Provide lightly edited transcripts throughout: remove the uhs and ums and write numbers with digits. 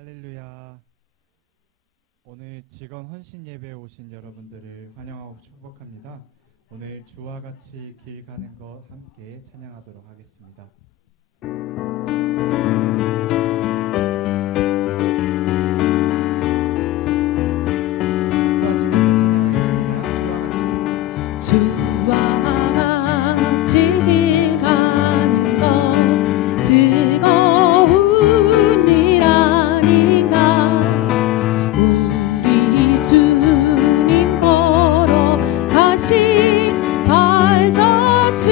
할렐루야. 오늘 직원 헌신 예배에 오신 여러분들을 환영하고 축복합니다. 오늘 주와 같이 길 가는 것 함께 찬양하도록 하겠습니다. 수하시면서 찬양하겠습니다. 주와 같이 길 가는 것 즐거운 일 아닌가. 우리 주님 걸어가신 발자취를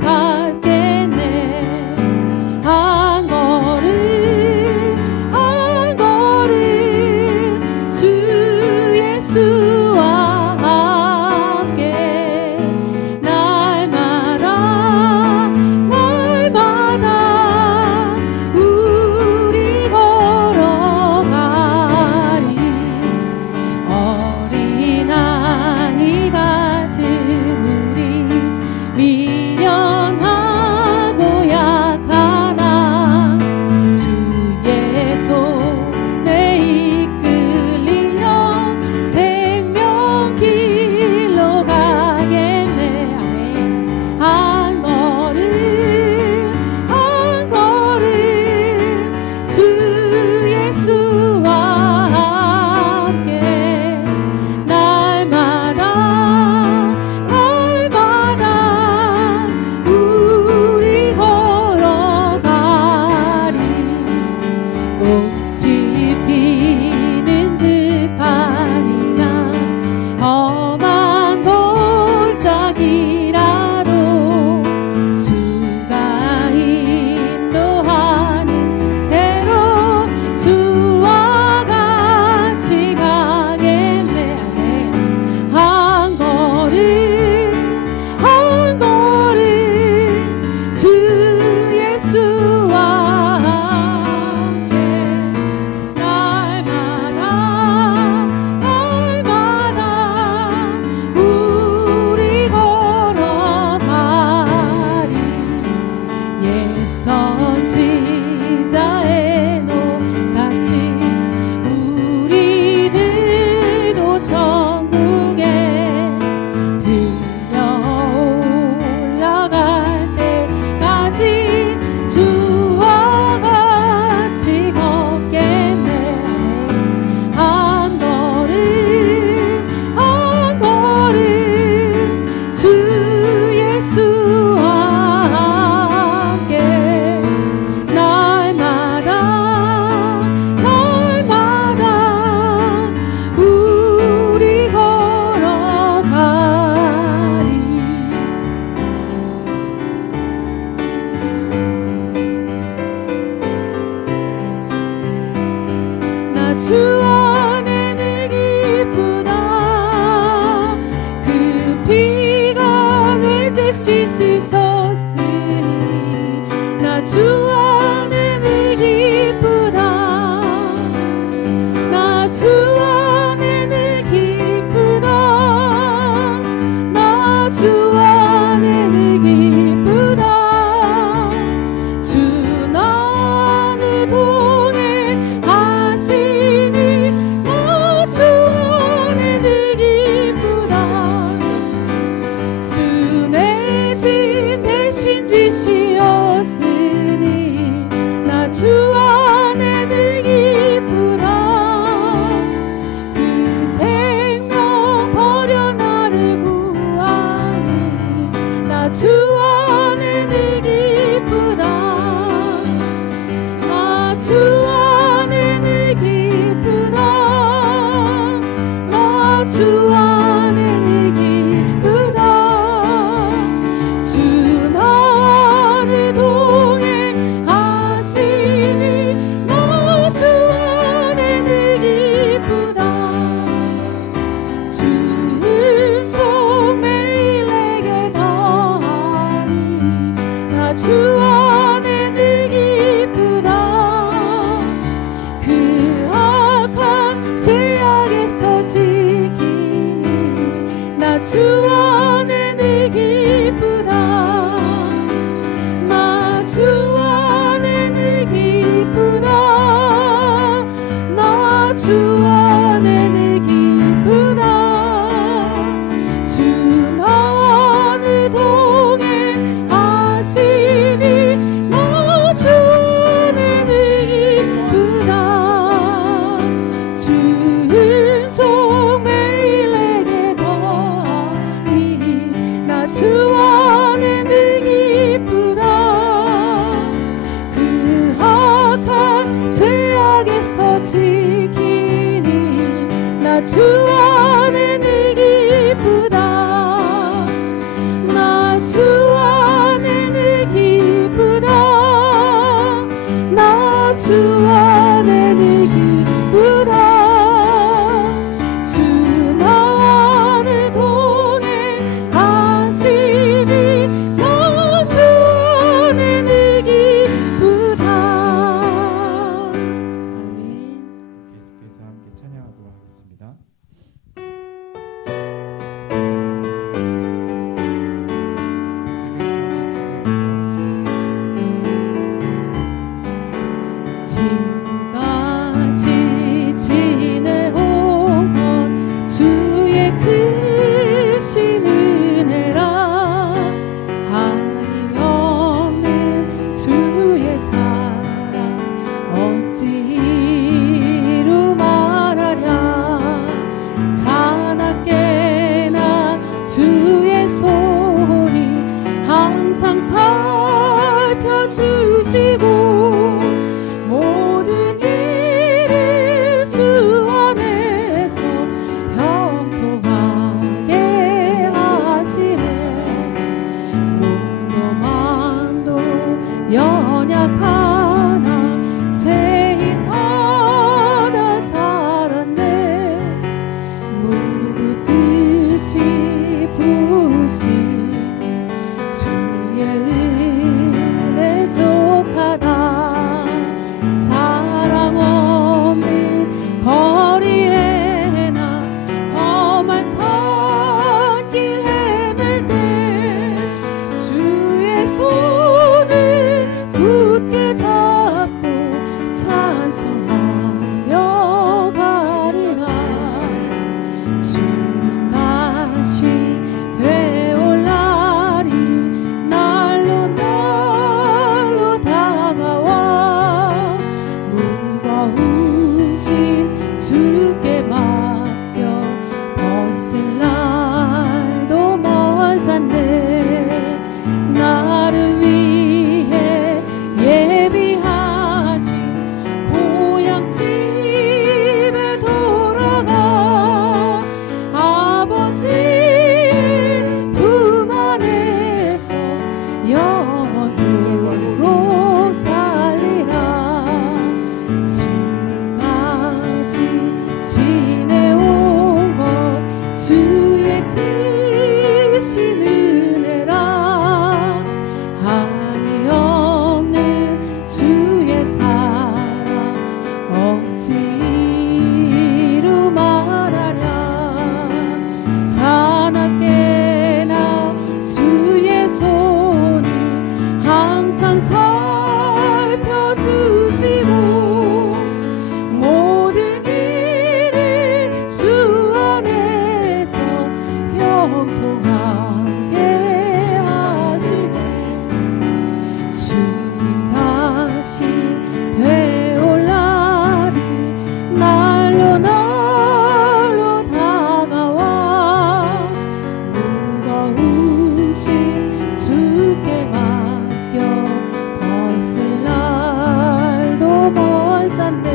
밟겠네. 한 걸음 한 걸음 주 예수와 함께 날마다 우리 걸어가리. 어린아이 같은 우리 미련하고 약하나 주의 손에 이끌리어 생명길로 가겠네. 아멘. 한 걸음 한 걸음 주 예수와 함께 날마다 우리 걸어가리. 꽃이 피는 들판이나 험한 골짜기라도 주가 인도하는 대로 주와 같이 가겠네. 한 걸음 한 걸음 주 예수와 함께 날마다 우리 걸어가리. 옛 선지자의 노같이 우리들도 천국에 들려 올라갈 때까지 주와 같이 걷겠네. 한 걸음 한 걸음 주 예수와 함께 날마다 우리 걸어가리. 나 주 안에 늘 기쁘다. 그 피가 내 죄 씻으셨으니 나 주 안에 늘 기쁘다. 나 주 안에 늘 기쁘다. 나 주 안에 늘 기쁘다. 주 나를 동행하시니 나 주 안에 늘 기쁘다. 주 내 짐 대신 지시었으니 나 주 안에 늘 기쁘다. 그 생명 버려 나를 구하니 나 주 안에 늘 기쁘다. 나 주 안에 늘 기쁘다. 나 주 안에 늘 기쁘다. 주 나를 동행하시니 악에서 지키니 나 주 안에는 기쁘다. 나 주 안에는 기쁘다. 나 주 안에는 기쁘다. 주 나와 늘 동행하시니 나 주 안에는 기쁘다. 아멘. 계속해서 함께 찬양하도록 하겠습니다. 지금까지 지내온 것 주의 크신 은혜라. 한이 없는 주의 사랑 어찌 이루 말하랴. 자나깨나 주의 손이 항상 살펴주시고 모든 일을 주 안에서 형통하게 하시네. 몸도 마음도 연약하나 새 힘 받아 살았네. 묵듯이 부으시니 주의 은혜 족하다. 사랑 없는 거리에 나 험한 산길 헤맬 때 주의 손을 굳게 잡고 찬송하며 가리라. 주님 다시 되올 날이 날로 날로 다가와. 무거운 짐 주께 맡겨 벗을 날도 먼 산네. 나를 위해 예비하신 고향집에 돌아가 아버지 품 안에서 영원토록 살리라. 지금까지 지내온 것 주의 크신 은혜라. 한이 없는 주의 사랑 어찌 이루 말하랴. 자나깨나 주의 손이 항상 살펴주시고 모든 일을 주 안에서 형통하게 하시네. 주님 다시 되올 날이 날로 날로 다가와. 무거운 짐 주께 맡겨 벗을 날도 먼 산네.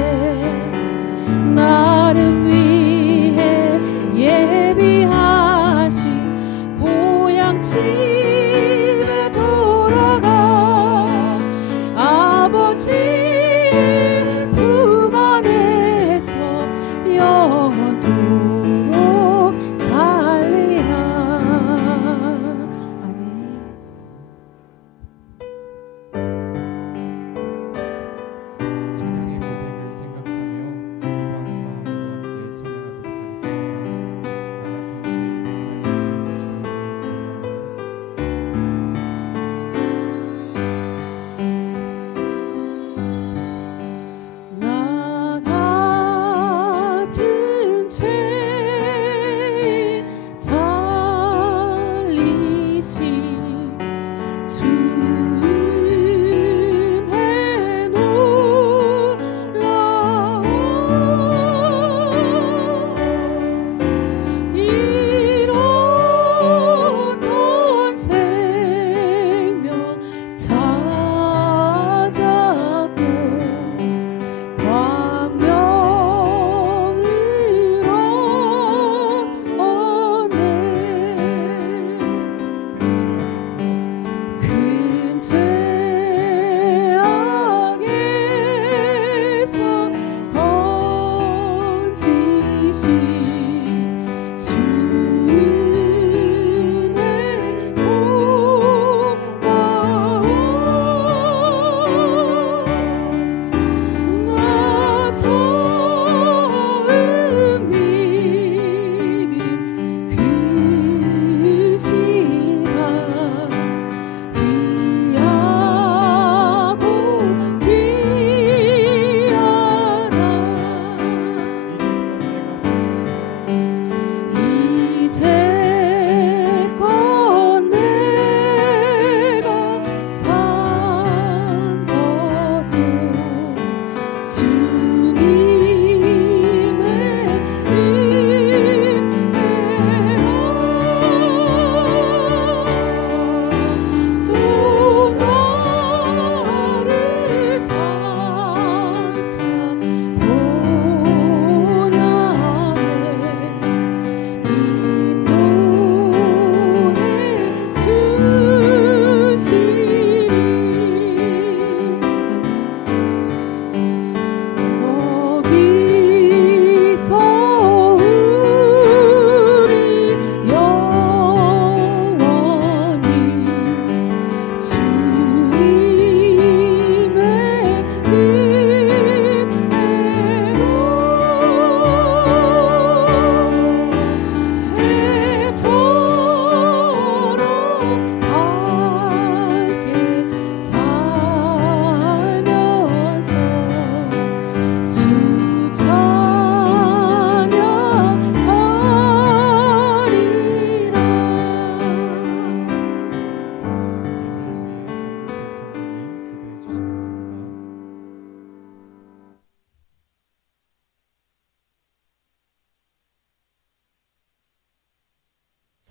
나를 위해 예비하신 고향집에 돌아가 아버지 품 안에서 영원토록 살리라. 아멘. 찬양의 고백을 생각하며 기도하는 마음으로 함께 찬양하도록 하겠습니다. 나 같은 죄인을 살리시는 주의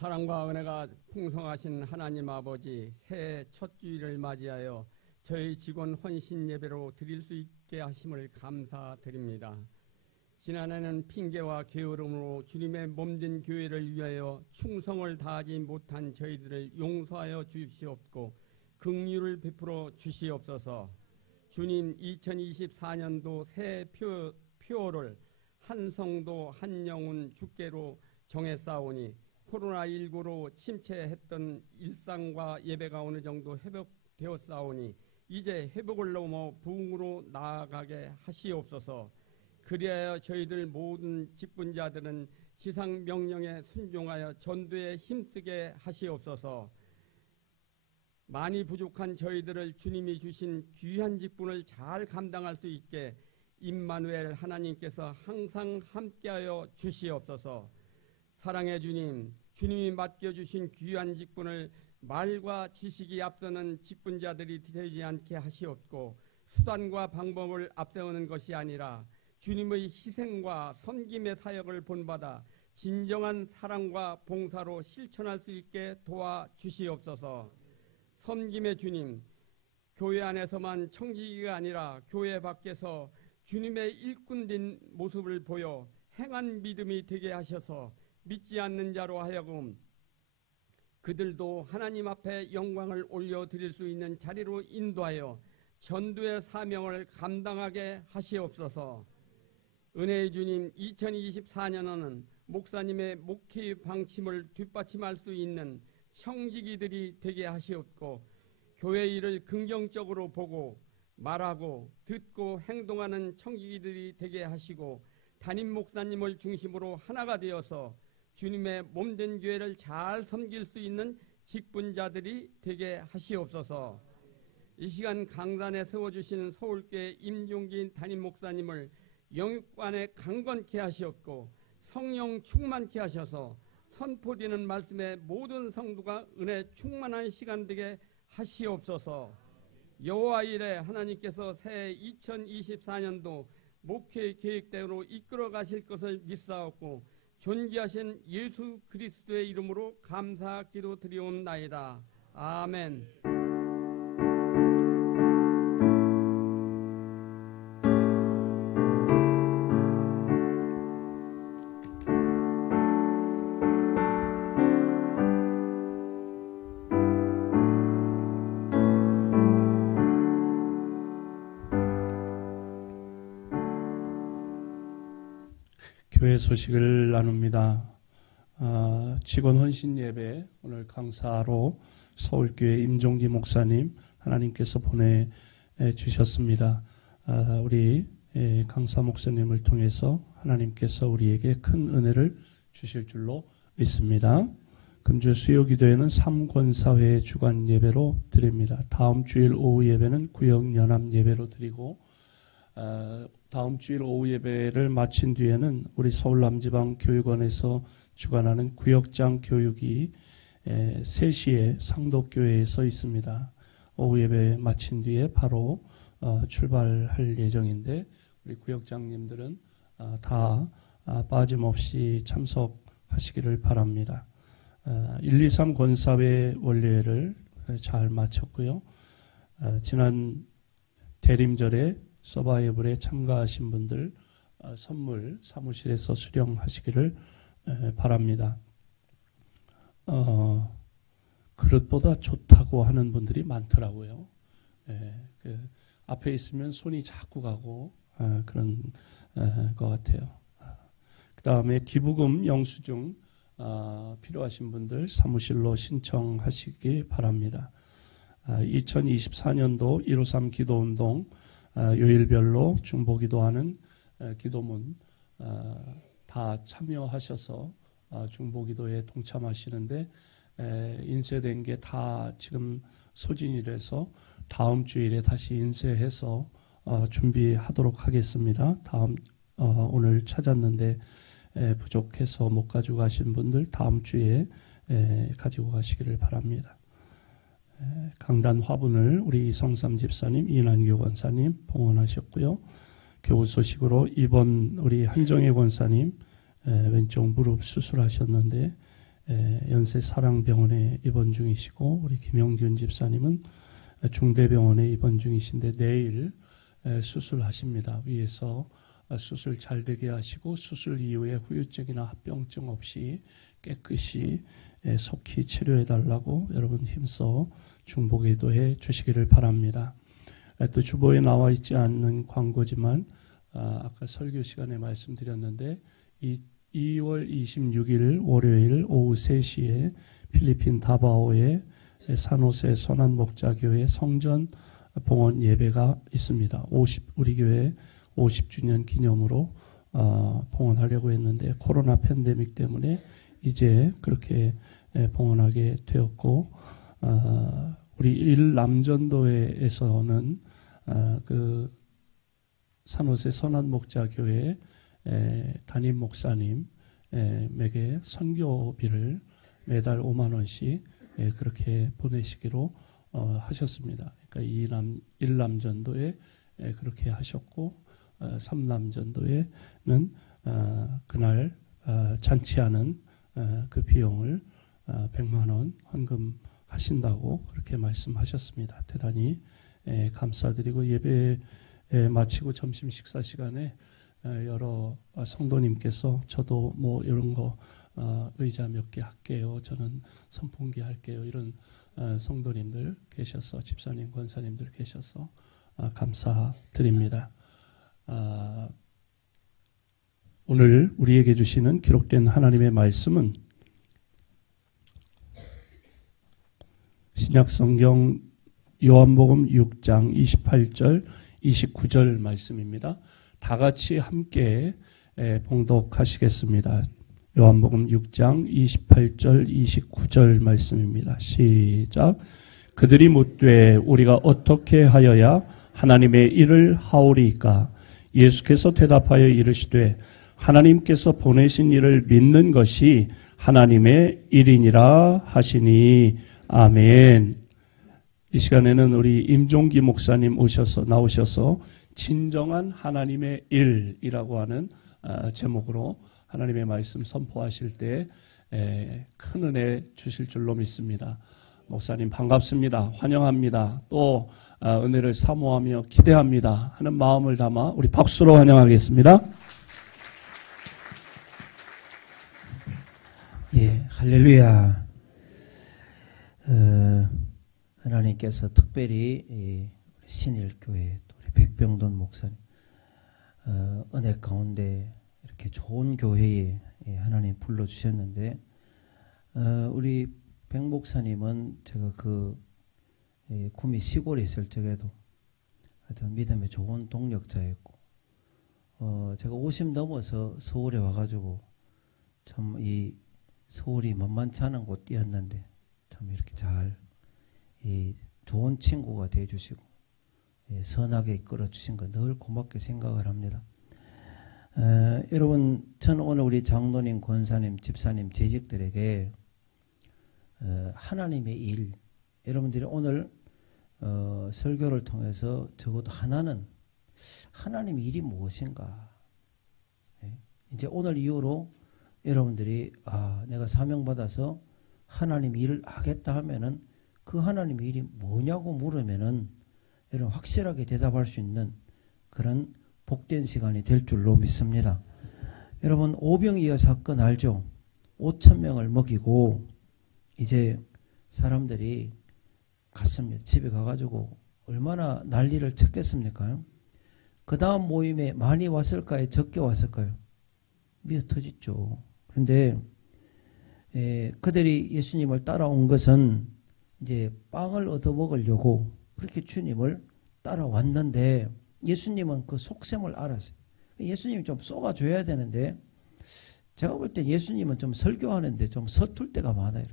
사랑과 은혜가 풍성하신 하나님 아버지, 새해 첫 주일을 맞이하여 저희 직원 헌신 예배로 드릴 수 있게 하심을 감사드립니다. 지난해는 핑계와 게으름으로 주님의 몸된 교회를 위하여 충성을 다하지 못한 저희들을 용서하여 주시옵고 긍휼을 베풀어 주시옵소서. 주님, 2024년도 새 표어를 한 성도 한 영혼 주께로 정했사오니 코로나19로 침체했던 일상과 예배가 어느 정도 회복되었사오니 이제 회복을 넘어 부흥으로 나아가게 하시옵소서. 그리하여 저희들 모든 직분자들은 지상 명령에 순종하여 전도에 힘쓰게 하시옵소서. 많이 부족한 저희들을 주님이 주신 귀한 직분을 잘 감당할 수 있게 임마누엘 하나님께서 항상 함께하여 주시옵소서. 사랑의 주님, 주님이 맡겨주신 귀한 직분을 말과 지식이 앞서는 직분자들이 되지 않게 하시옵고 수단과 방법을 앞세우는 것이 아니라 주님의 희생과 섬김의 사역을 본받아 진정한 사랑과 봉사로 실천할 수 있게 도와주시옵소서. 섬김의 주님, 교회 안에서만 청지기가 아니라 교회 밖에서 주님의 일꾼된 모습을 보여 행한 믿음이 되게 하셔서 믿지 않는 자로 하여금 그들도 하나님 앞에 영광을 올려드릴 수 있는 자리로 인도하여 전도의 사명을 감당하게 하시옵소서. 은혜의 주님, 2024년에는 목사님의 목회 방침을 뒷받침할 수 있는 청지기들이 되게 하시옵고 교회 일을 긍정적으로 보고 말하고 듣고 행동하는 청지기들이 되게 하시고 담임 목사님을 중심으로 하나가 되어서 주님의 몸된 교회를 잘 섬길 수 있는 직분자들이 되게 하시옵소서. 이 시간 강단에 세워주시는 서울교회 임종기 담임 목사님을 영육관에 강건케 하시옵고 성령 충만케 하셔서 선포되는 말씀에 모든 성도가 은혜 충만한 시간 되게 하시옵소서. 여호와 이레 하나님께서 새해 2024년도 목회 계획대로 이끌어 가실 것을 믿사옵고 존귀하신 예수 그리스도의 이름으로 감사 기도 드리옵나이다. 아멘. 교회 소식을 나눕니다. 직원 헌신 예배 오늘 강사로 서울교회 임종기 목사님 하나님께서 보내주셨습니다. 우리 강사 목사님을 통해서 하나님께서 우리에게 큰 은혜를 주실 줄로 믿습니다. 금주 수요기도회는 3권사회 주간 예배로 드립니다. 다음 주일 오후 예배는 구역연합 예배로 드리고 다음 주일 오후 예배를 마친 뒤에는 우리 서울남지방교육원에서 주관하는 구역장 교육이 3시에 상덕교회에서 있습니다. 오후 예배 마친 뒤에 바로 출발할 예정인데 우리 구역장님들은 다 빠짐없이 참석하시기를 바랍니다. 1, 2, 3 권사회 원례를 잘 마쳤고요. 지난 대림절에 서바이벌에 참가하신 분들 선물 사무실에서 수령하시기를 바랍니다. 그릇보다 좋다고 하는 분들이 많더라고요. 앞에 있으면 손이 자꾸 가고 그런 것 같아요. 그 다음에 기부금 영수증 필요하신 분들 사무실로 신청하시기 바랍니다. 2024년도 153 기도운동 요일별로 중보기도하는 기도문 다 참여하셔서 중보기도에 동참하시는데 인쇄된 게 다 지금 소진이라서 다음 주일에 다시 인쇄해서 준비하도록 하겠습니다. 오늘 찾았는데 부족해서 못 가지고 가신 분들 다음 주에 가지고 가시기를 바랍니다. 강단 화분을 우리 이성삼 집사님, 이난교 권사님 봉헌하셨고요. 교우 소식으로 이번 우리 한정혜 권사님 왼쪽 무릎 수술하셨는데 연세 사랑병원에 입원 중이시고 우리 김영균 집사님은 중대병원에 입원 중이신데 내일 수술하십니다. 위에서 수술 잘 되게 하시고 수술 이후에 후유증이나 합병증 없이 깨끗이 속히 치료해 달라고 여러분 힘써 중보기도해 주시기를 바랍니다. 또 주보에 나와 있지 않는 광고지만 아까 설교 시간에 말씀드렸는데 2월 26일 월요일 오후 3시에 필리핀 다바오의 산호세 선한목자교회 성전 봉헌 예배가 있습니다. 우리 교회 50주년 기념으로 봉헌하려고 했는데 코로나 팬데믹 때문에 이제 그렇게 봉헌하게 되었고 우리 일남전도회에서는 그 산호세 선한목자교회 담임 목사님에게 선교비를 매달 5만 원씩 그렇게 보내시기로 하셨습니다. 그러니까 일남전도에 그렇게 하셨고 3남전도에는 그날 잔치하는 그 비용을 100만 원 헌금하신다고 그렇게 말씀하셨습니다. 대단히 감사드리고 예배 마치고 점심 식사 시간에 여러 성도님께서 저도 뭐 이런 거 의자 몇 개 할게요. 저는 선풍기 할게요. 이런 성도님들 계셔서 집사님, 권사님들 계셔서 감사드립니다. 오늘 우리에게 주시는 기록된 하나님의 말씀은 신약성경 요한복음 6장 28절 29절 말씀입니다. 다 같이 함께 봉독하시겠습니다. 요한복음 6장 28절 29절 말씀입니다. 시작. 그들이 묻되 우리가 어떻게 하여야 하나님의 일을 하오리이까? 예수께서 대답하여 이르시되 하나님께서 보내신 이를 믿는 것이 하나님의 일이니라 하시니. 아멘. 이 시간에는 우리 임종기 목사님 나오셔서 진정한 하나님의 일이라고 하는 제목으로 하나님의 말씀 선포하실 때 큰 은혜 주실 줄로 믿습니다. 목사님 반갑습니다. 환영합니다. 또 은혜를 사모하며 기대합니다 하는 마음을 담아 우리 박수로 환영하겠습니다. 예, 할렐루야. 하나님께서 특별히 신일교회 우리 백병돈 목사님 은혜 가운데 이렇게 좋은 교회에 하나님 불러주셨는데 우리 백 목사님은 제가 구미 시골에 있을 적에도 하여튼 믿음의 좋은 동력자였고 제가 50 넘어서 서울에 와가지고 참 이 서울이 만만치 않은 곳 뛰었는데 참 이렇게 잘 좋은 친구가 되어주시고 선하게 이끌어주신 거 늘 고맙게 생각을 합니다. 여러분 저는 오늘 우리 장로님, 권사님, 집사님, 재직들에게 하나님의 일, 여러분들이 오늘 설교를 통해서 적어도 하나는 하나님의 일이 무엇인가, 이제 오늘 이후로 여러분들이 내가 사명받아서 하나님 일을 하겠다 하면은 그 하나님의 일이 뭐냐고 물으면은 여러분 확실하게 대답할 수 있는 그런 복된 시간이 될 줄로 믿습니다. 여러분 오병이어 사건 알죠? 5,000명을 먹이고 이제 사람들이 갔습니다. 집에 가가지고 얼마나 난리를 쳤겠습니까? 그 다음 모임에 많이 왔을까요? 적게 왔을까요? 미어 터졌죠. 그런데 그들이 예수님을 따라온 것은 이제 빵을 얻어먹으려고 그렇게 주님을 따라왔는데 예수님은 그 속셈을 알았어요. 예수님이 좀 쏘아줘야 되는데 제가 볼 때 예수님은 좀 설교하는데 좀 서툴 때가 많아요.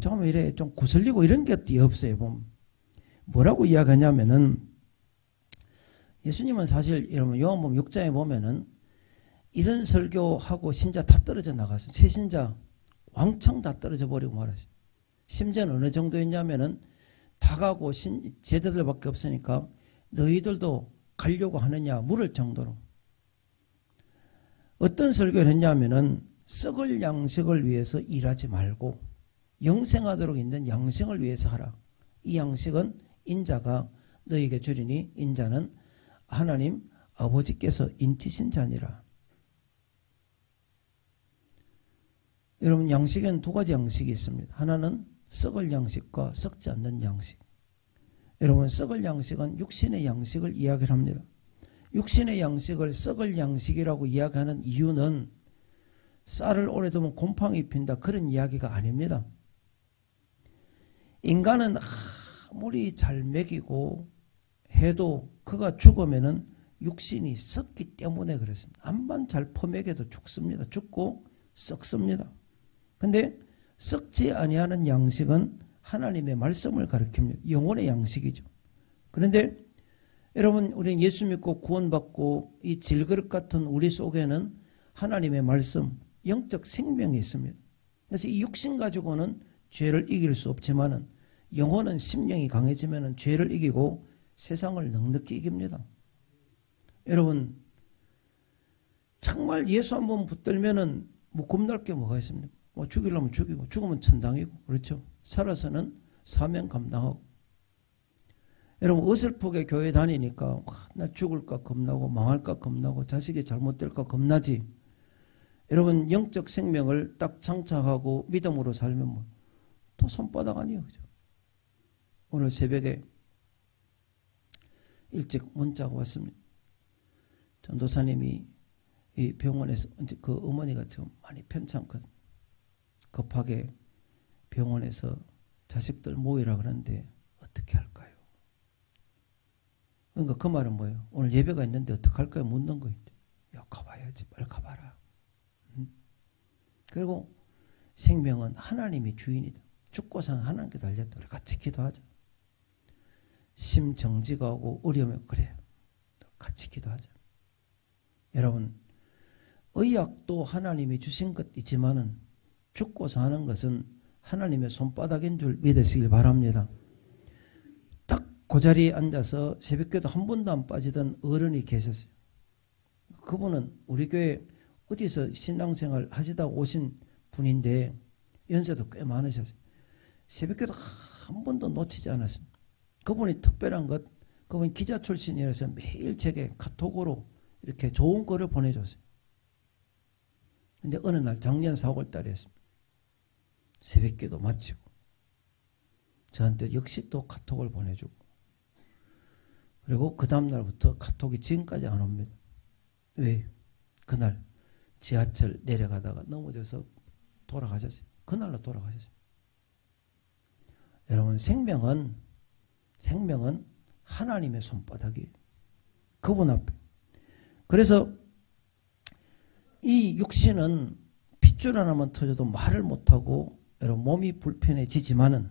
좀 이래 좀 구슬리고 이런 것도 없어요. 보면 뭐라고 이야기하냐면은 예수님은 사실 여러분 요한복음 6장에 보면은 이런 설교하고 신자 다 떨어져 나갔어요. 새 신자 왕창 다 떨어져 버리고 말았어요. 심지어는 어느 정도였냐면은 다 가고 제자들밖에 없으니까 너희들도 가려고 하느냐 물을 정도로. 어떤 설교를 했냐면은 썩을 양식을 위해서 일하지 말고 영생하도록 있는 양식을 위해서 하라. 이 양식은 인자가 너에게 주리니 인자는 하나님 아버지께서 인치신 자니라. 여러분, 양식에는 두 가지 양식이 있습니다. 하나는 썩을 양식과 썩지 않는 양식. 여러분, 썩을 양식은 육신의 양식을 이야기를 합니다. 육신의 양식을 썩을 양식이라고 이야기하는 이유는 쌀을 오래 두면 곰팡이 핀다 그런 이야기가 아닙니다. 인간은 아무리 잘 먹이고 해도 그가 죽으면은 육신이 썩기 때문에 그렇습니다. 암만 잘 퍼먹여도 죽습니다. 죽고 썩습니다. 근데 썩지 아니하는 양식은 하나님의 말씀을 가리킵니다. 영혼의 양식이죠. 그런데 여러분, 우리는 예수 믿고 구원받고 이 질그릇 같은 우리 속에는 하나님의 말씀, 영적 생명이 있습니다. 그래서 이 육신 가지고는 죄를 이길 수 없지만은 영혼은 심령이 강해지면은 죄를 이기고 세상을 넉넉히 이깁니다. 여러분, 정말 예수 한번 붙들면은 뭐 겁날 게 뭐가 있습니까? 뭐 죽이려면 죽이고 죽으면 천당이고, 그렇죠? 살아서는 사명 감당하고. 여러분, 어설프게 교회 다니니까 나 죽을까 겁나고 망할까 겁나고 자식이 잘못될까 겁나지. 여러분, 영적 생명을 딱 장착하고 믿음으로 살면 뭐 또 손바닥 아니에요, 그죠? 오늘 새벽에 일찍 문자가 왔습니다. 전도사님이 이 병원에서 그 어머니가 좀 많이 편찮거든. 급하게 병원에서 자식들 모이라 그러는데 어떻게 할까요? 그러니까 그 말은 뭐예요? 오늘 예배가 있는데 어떻게 할까요? 묻는 거예요. 야, 가봐야지. 빨리 가봐라. 그리고 생명은 하나님이 주인이다. 죽고 사는 하나님께 달렸다. 우리 같이 기도하자. 심정지가 오고 어려우면 그래. 같이 기도하자. 여러분, 의학도 하나님이 주신 것이지만은 죽고 사는 것은 하나님의 손바닥인 줄 믿으시길 바랍니다. 딱 그 자리에 앉아서 새벽기도 한 번도 안 빠지던 어른이 계셨어요. 그분은 우리 교회 어디서 신앙생활 하시다 오신 분인데 연세도 꽤 많으셨어요. 새벽기도 한 번도 놓치지 않았습니다. 그분이 특별한 것, 그분이 기자 출신이라서 매일 제게 카톡으로 이렇게 좋은 글을 보내줬어요. 근데 어느 날 작년 4월 달이었습니다. 새벽기도 마치고 저한테 역시 또 카톡을 보내주고, 그리고 그 다음날부터 카톡이 지금까지 안 옵니다. 왜? 그날 지하철 내려가다가 넘어져서 돌아가셨어요. 그날로 돌아가셨어요. 여러분, 생명은 하나님의 손바닥이에요. 그분 앞에. 그래서 이 육신은 핏줄 하나만 터져도 말을 못하고 여러분 몸이 불편해지지만은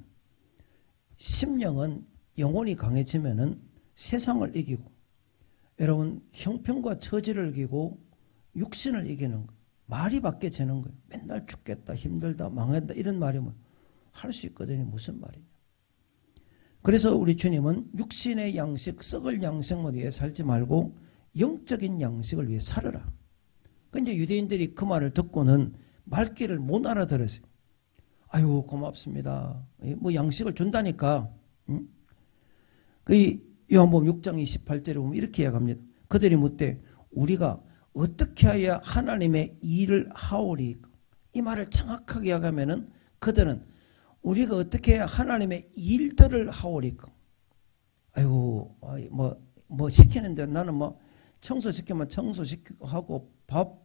심령은 영혼이 강해지면은 세상을 이기고 여러분 형편과 처지를 이기고 육신을 이기는 거예요. 말이 밖에 되는 거예요. 맨날 죽겠다, 힘들다, 망한다 이런 말이 뭐 할 수 있거든요. 무슨 말이냐. 그래서 우리 주님은 육신의 양식, 썩을 양식을 위해 살지 말고 영적인 양식을 위해 살아라. 그런데 유대인들이 그 말을 듣고는 말귀를 못 알아들었어요. 아유, 고맙습니다. 뭐 양식을 준다니까. 응? 그 요한복음 6장 28절에 보면 이렇게 이야기합니다. 그들이 묻되 우리가 어떻게 해야 하나님의 일을 하오리까? 이 말을 정확하게 이야기하면은 그들은 우리가 어떻게 해야 하나님의 일들을 하오리까? 아유, 뭐 시키는데 나는 뭐 청소시키면 청소시키고 하고 밥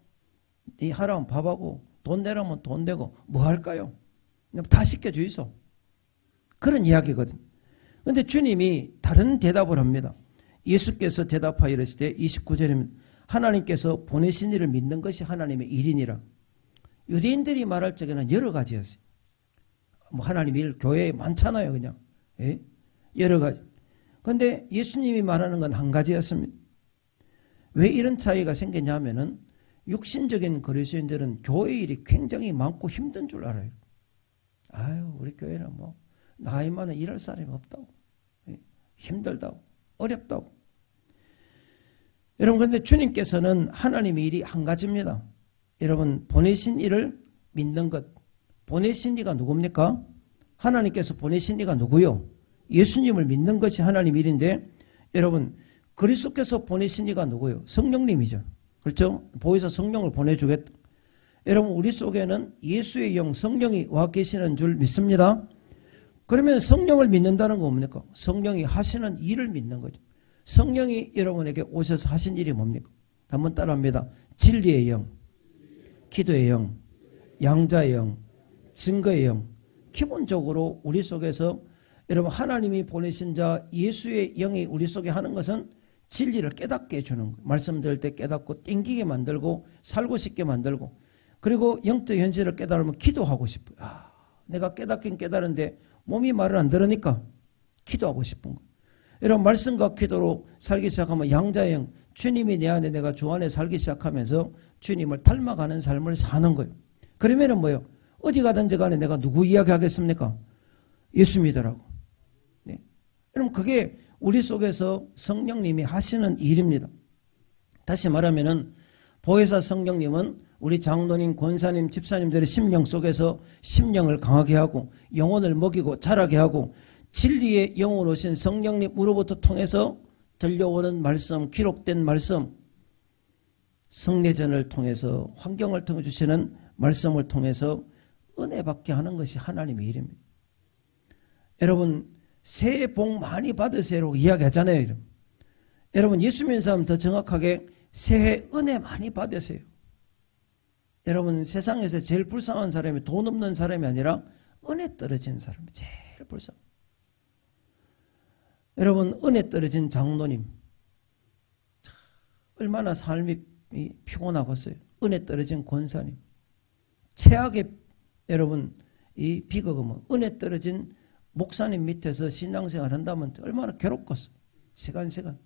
하라면 밥하고 돈 내라면 돈 내고 뭐 할까요? 다 시켜주이소. 그런 이야기거든. 그런데 주님이 다른 대답을 합니다. 예수께서 대답하여 이르실 때 29절입니다. 하나님께서 보내신 이를 믿는 것이 하나님의 일이니라. 유대인들이 말할 적에는 여러 가지였어요. 뭐 하나님 일 교회에 많잖아요, 그냥. 예? 여러 가지. 그런데 예수님이 말하는 건 한 가지였습니다. 왜 이런 차이가 생겼냐면은 육신적인 그리스도인들은 교회 일이 굉장히 많고 힘든 줄 알아요. 아유, 우리 교회는 뭐 나이 많은 일할 사람이 없다고. 예? 힘들다고. 어렵다고. 여러분, 그런데 주님께서는 하나님의 일이 한 가지입니다. 여러분 보내신 이를 믿는 것. 보내신 이가 누굽니까? 하나님께서 보내신 이가 누구요? 예수님을 믿는 것이 하나님 일인데 여러분 그리스도께서 보내신 이가 누구요? 성령님이죠. 그렇죠? 보혜사 성령을 보내주겠다. 여러분 우리 속에는 예수의 영 성령이 와 계시는 줄 믿습니다. 그러면 성령을 믿는다는 거 뭡니까? 성령이 하시는 일을 믿는 거죠. 성령이 여러분에게 오셔서 하신 일이 뭡니까? 한번 따라합니다. 진리의 영, 기도의 영, 양자의 영, 증거의 영. 기본적으로 우리 속에서 여러분 하나님이 보내신 자 예수의 영이 우리 속에 하는 것은 진리를 깨닫게 해주는 거예요. 말씀 들을 때 깨닫고 땡기게 만들고 살고 싶게 만들고 그리고 영적 현실을 깨달으면 기도하고 싶어요. 내가 깨닫긴 깨달은데 몸이 말을 안 들으니까 기도하고 싶은 거예요. 여러분 말씀과 기도로 살기 시작하면 양자의 영, 주님이 내 안에 내가 주 안에 살기 시작하면서 주님을 닮아가는 삶을 사는 거예요. 그러면은 뭐예요? 어디 가든지 간에 내가 누구 이야기하겠습니까? 예수 믿으라고. 네. 여러분 그게 우리 속에서 성령님이 하시는 일입니다. 다시 말하면은 보혜사 성령님은 우리 장로님, 권사님, 집사님들의 심령 속에서 심령을 강하게 하고 영혼을 먹이고 자라게 하고 진리의 영으로 오신 성령님으로부터 통해서 들려오는 말씀, 기록된 말씀, 성례전을 통해서 환경을 통해 주시는 말씀을 통해서 은혜 받게 하는 것이 하나님의 일입니다. 여러분 새해 복 많이 받으세요라고 이야기하잖아요. 여러분 예수 믿는 사람 더 정확하게 새해 은혜 많이 받으세요. 여러분 세상에서 제일 불쌍한 사람이 돈 없는 사람이 아니라 은혜 떨어진 사람이 제일 불쌍. 여러분 은혜 떨어진 장로님 얼마나 삶이 피곤하겠어요. 은혜 떨어진 권사님 최악의 여러분 이 비극은 은혜 떨어진 목사님 밑에서 신앙생활 한다면 얼마나 괴롭겠어요. 시간.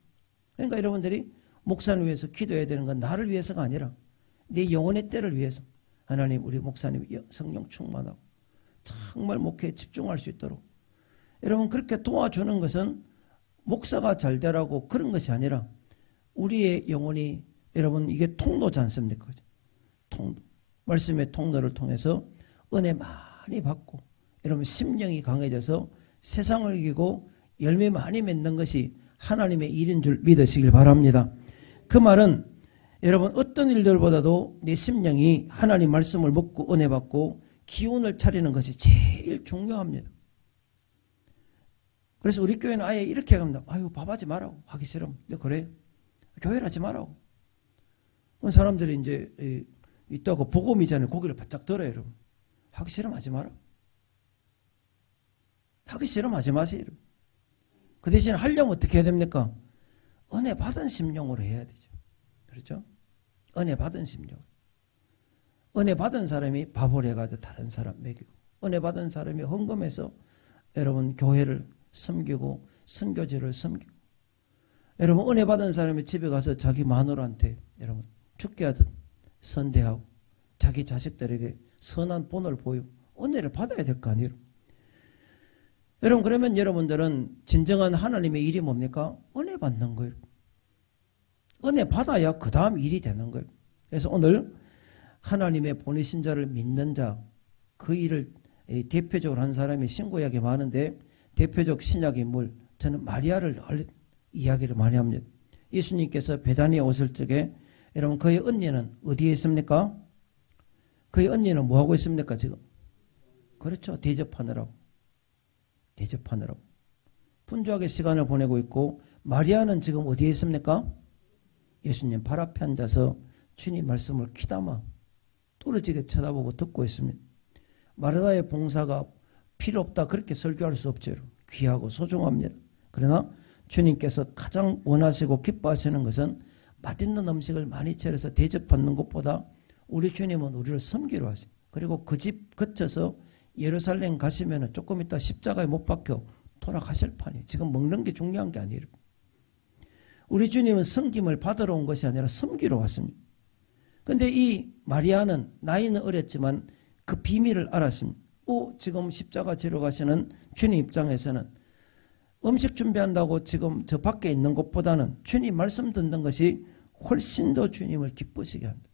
그러니까 여러분들이 목사님 위해서 기도해야 되는 건 나를 위해서가 아니라 내 영혼의 때를 위해서 하나님 우리 목사님 성령 충만하고 정말 목회에 집중할 수 있도록 여러분 그렇게 도와주는 것은 목사가 잘 되라고 그런 것이 아니라 우리의 영혼이 여러분 이게 통로지 않습니까? 통로. 말씀의 통로를 통해서 은혜 많이 받고 여러분 심령이 강해져서 세상을 이기고 열매 많이 맺는 것이 하나님의 일인 줄 믿으시길 바랍니다. 그 말은 여러분 어떤 일들보다도 내 심령이 하나님 말씀을 먹고 은혜 받고 기운을 차리는 것이 제일 중요합니다. 그래서 우리 교회는 아예 이렇게 합니다. 밥하지 말라고 하기 싫으면 그래 교회를 하지 말라고. 사람들이 이제 있다고 복음이잖아요. 고기를 바짝 들어요. 여러분. 하기 싫으면 하지 마라. 하기 싫으면 하지 마세요. 그 대신 하려면 어떻게 해야 됩니까? 은혜 받은 심령으로 해야 되죠. 그렇죠? 은혜 받은 심령. 은혜 받은 사람이 밥을 해가지고 다른 사람 먹이고 은혜 받은 사람이 헌금해서 여러분 교회를 섬기고 선교지를 섬기고 여러분 은혜 받은 사람이 집에 가서 자기 마누라한테 여러분 죽게 하듯 선대하고 자기 자식들에게 선한 본을 보이고 은혜를 받아야 될 거 아니에요. 여러분 그러면 여러분들은 진정한 하나님의 일이 뭡니까? 은혜 받는 거예요. 은혜 받아야 그 다음 일이 되는 거예요. 그래서 오늘 하나님의 보내신 자를 믿는 자 그 일을 대표적으로 한 사람이 신구약에 많은데 대표적 신약 인물 저는 마리아를 이야기를 많이 합니다. 예수님께서 베다니에 오실 적에 여러분 그의 언니는 어디에 있습니까? 그의 언니는 뭐하고 있습니까 지금? 그렇죠. 대접하느라고 분주하게 시간을 보내고 있고 마리아는 지금 어디에 있습니까? 예수님 발 앞에 앉아서 주님 말씀을 귀담아 뚫어지게 쳐다보고 듣고 있습니다. 마르다의 봉사가 필요 없다 그렇게 설교할 수 없죠. 귀하고 소중합니다. 그러나 주님께서 가장 원하시고 기뻐하시는 것은 맛있는 음식을 많이 차려서 대접받는 것보다 우리 주님은 우리를 섬기러 하세요. 그리고 그 집 거쳐서 예루살렘 가시면 조금 있다 십자가에 못 박혀 돌아가실 판이에요. 지금 먹는 게 중요한 게 아니에요. 우리 주님은 섬김을 받으러 온 것이 아니라 섬기러 왔습니다. 그런데 이 마리아는 나이는 어렸지만 그 비밀을 알았습니다. 지금 십자가 지러 가시는 주님 입장에서는 음식 준비한다고 지금 저 밖에 있는 것보다는 주님 말씀 듣는 것이 훨씬 더 주님을 기쁘시게 한다.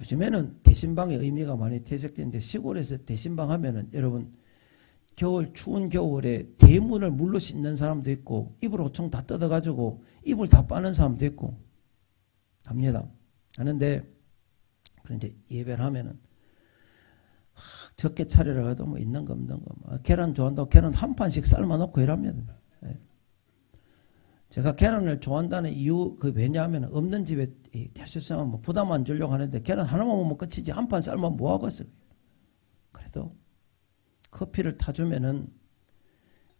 요즘에는 대신방의 의미가 많이 퇴색되는데 시골에서 대신방 하면은 여러분 겨울 추운 겨울에 대문을 물로 씻는 사람도 있고 이불 호청 다 뜯어가지고 이불 다 빠는 사람도 있고 합니다. 하는데 그런데 예배를 하면은 적게 차리라 해도 뭐 있는 거 없는 거 계란 좋아한다고 계란 한 판씩 삶아놓고 이랍니다. 예. 제가 계란을 좋아한다는 이유 그 왜냐하면 없는 집에 대실성은 뭐 부담 안 주려고 하는데 계란 하나만 먹으면 끝이지 한 판 삶으면 뭐 하겠어요. 그래도 커피를 타주면은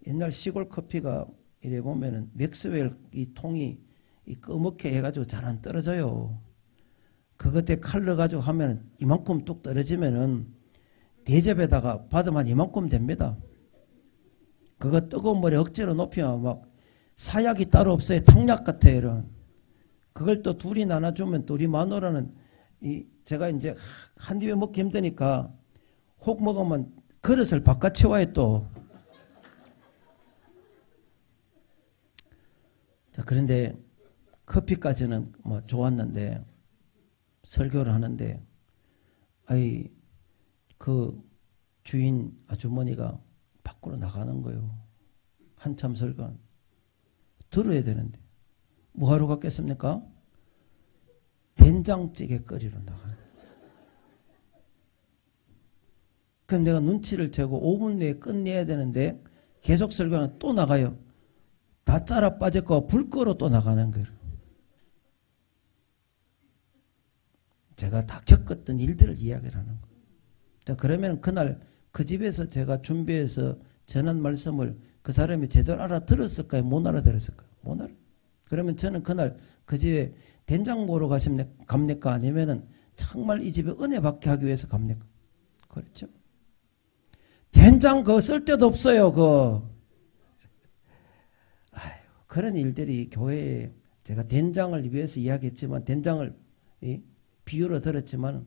옛날 시골 커피가 이래 보면은 맥스웰 이 통이 이 꺼멓게 해가지고 잘 안 떨어져요. 그것에 칼 넣어가지고 하면 이만큼 뚝 떨어지면은 대접에다가 받으면 이만큼 됩니다. 그거 뜨거운 물에 억지로 높이면 막 사약이 따로 없어요. 탕약 같아요. 이런. 그걸 또 둘이 나눠주면 또 우리 마누라는 제가 이제 한 입에 먹기 힘드니까 혹 먹으면 그릇을 바꿔 채워야 또. 자, 그런데 커피까지는 뭐 좋았는데 설교를 하는데 그 주인 아주머니가 밖으로 나가는 거예요. 한참 설교 들어야 되는데 뭐하러 갔겠습니까? 된장찌개 끓이러 나가는. 그럼 내가 눈치를 채고 5분 내에 끝내야 되는데 계속 설교하면 또 나가요. 다 짜라 빠졌고 불 끄러 또 나가는 거예요. 제가 다 겪었던 일들을 이야기를 하는 거예요. 자, 그러면 그날 그 집에서 제가 준비해서 전한 말씀을 그 사람이 제대로 알아들었을까요? 못 알아들었을까요? 못 알아. 그러면 저는 그날 그 집에 된장 보러 갑니까? 아니면은 정말 이 집에 은혜 받게 하기 위해서 갑니까? 그렇죠. 된장 그거 쓸 데도 없어요. 그런 일들이 교회에 제가 된장을 위해서 이야기했지만 된장을 비유로 들었지만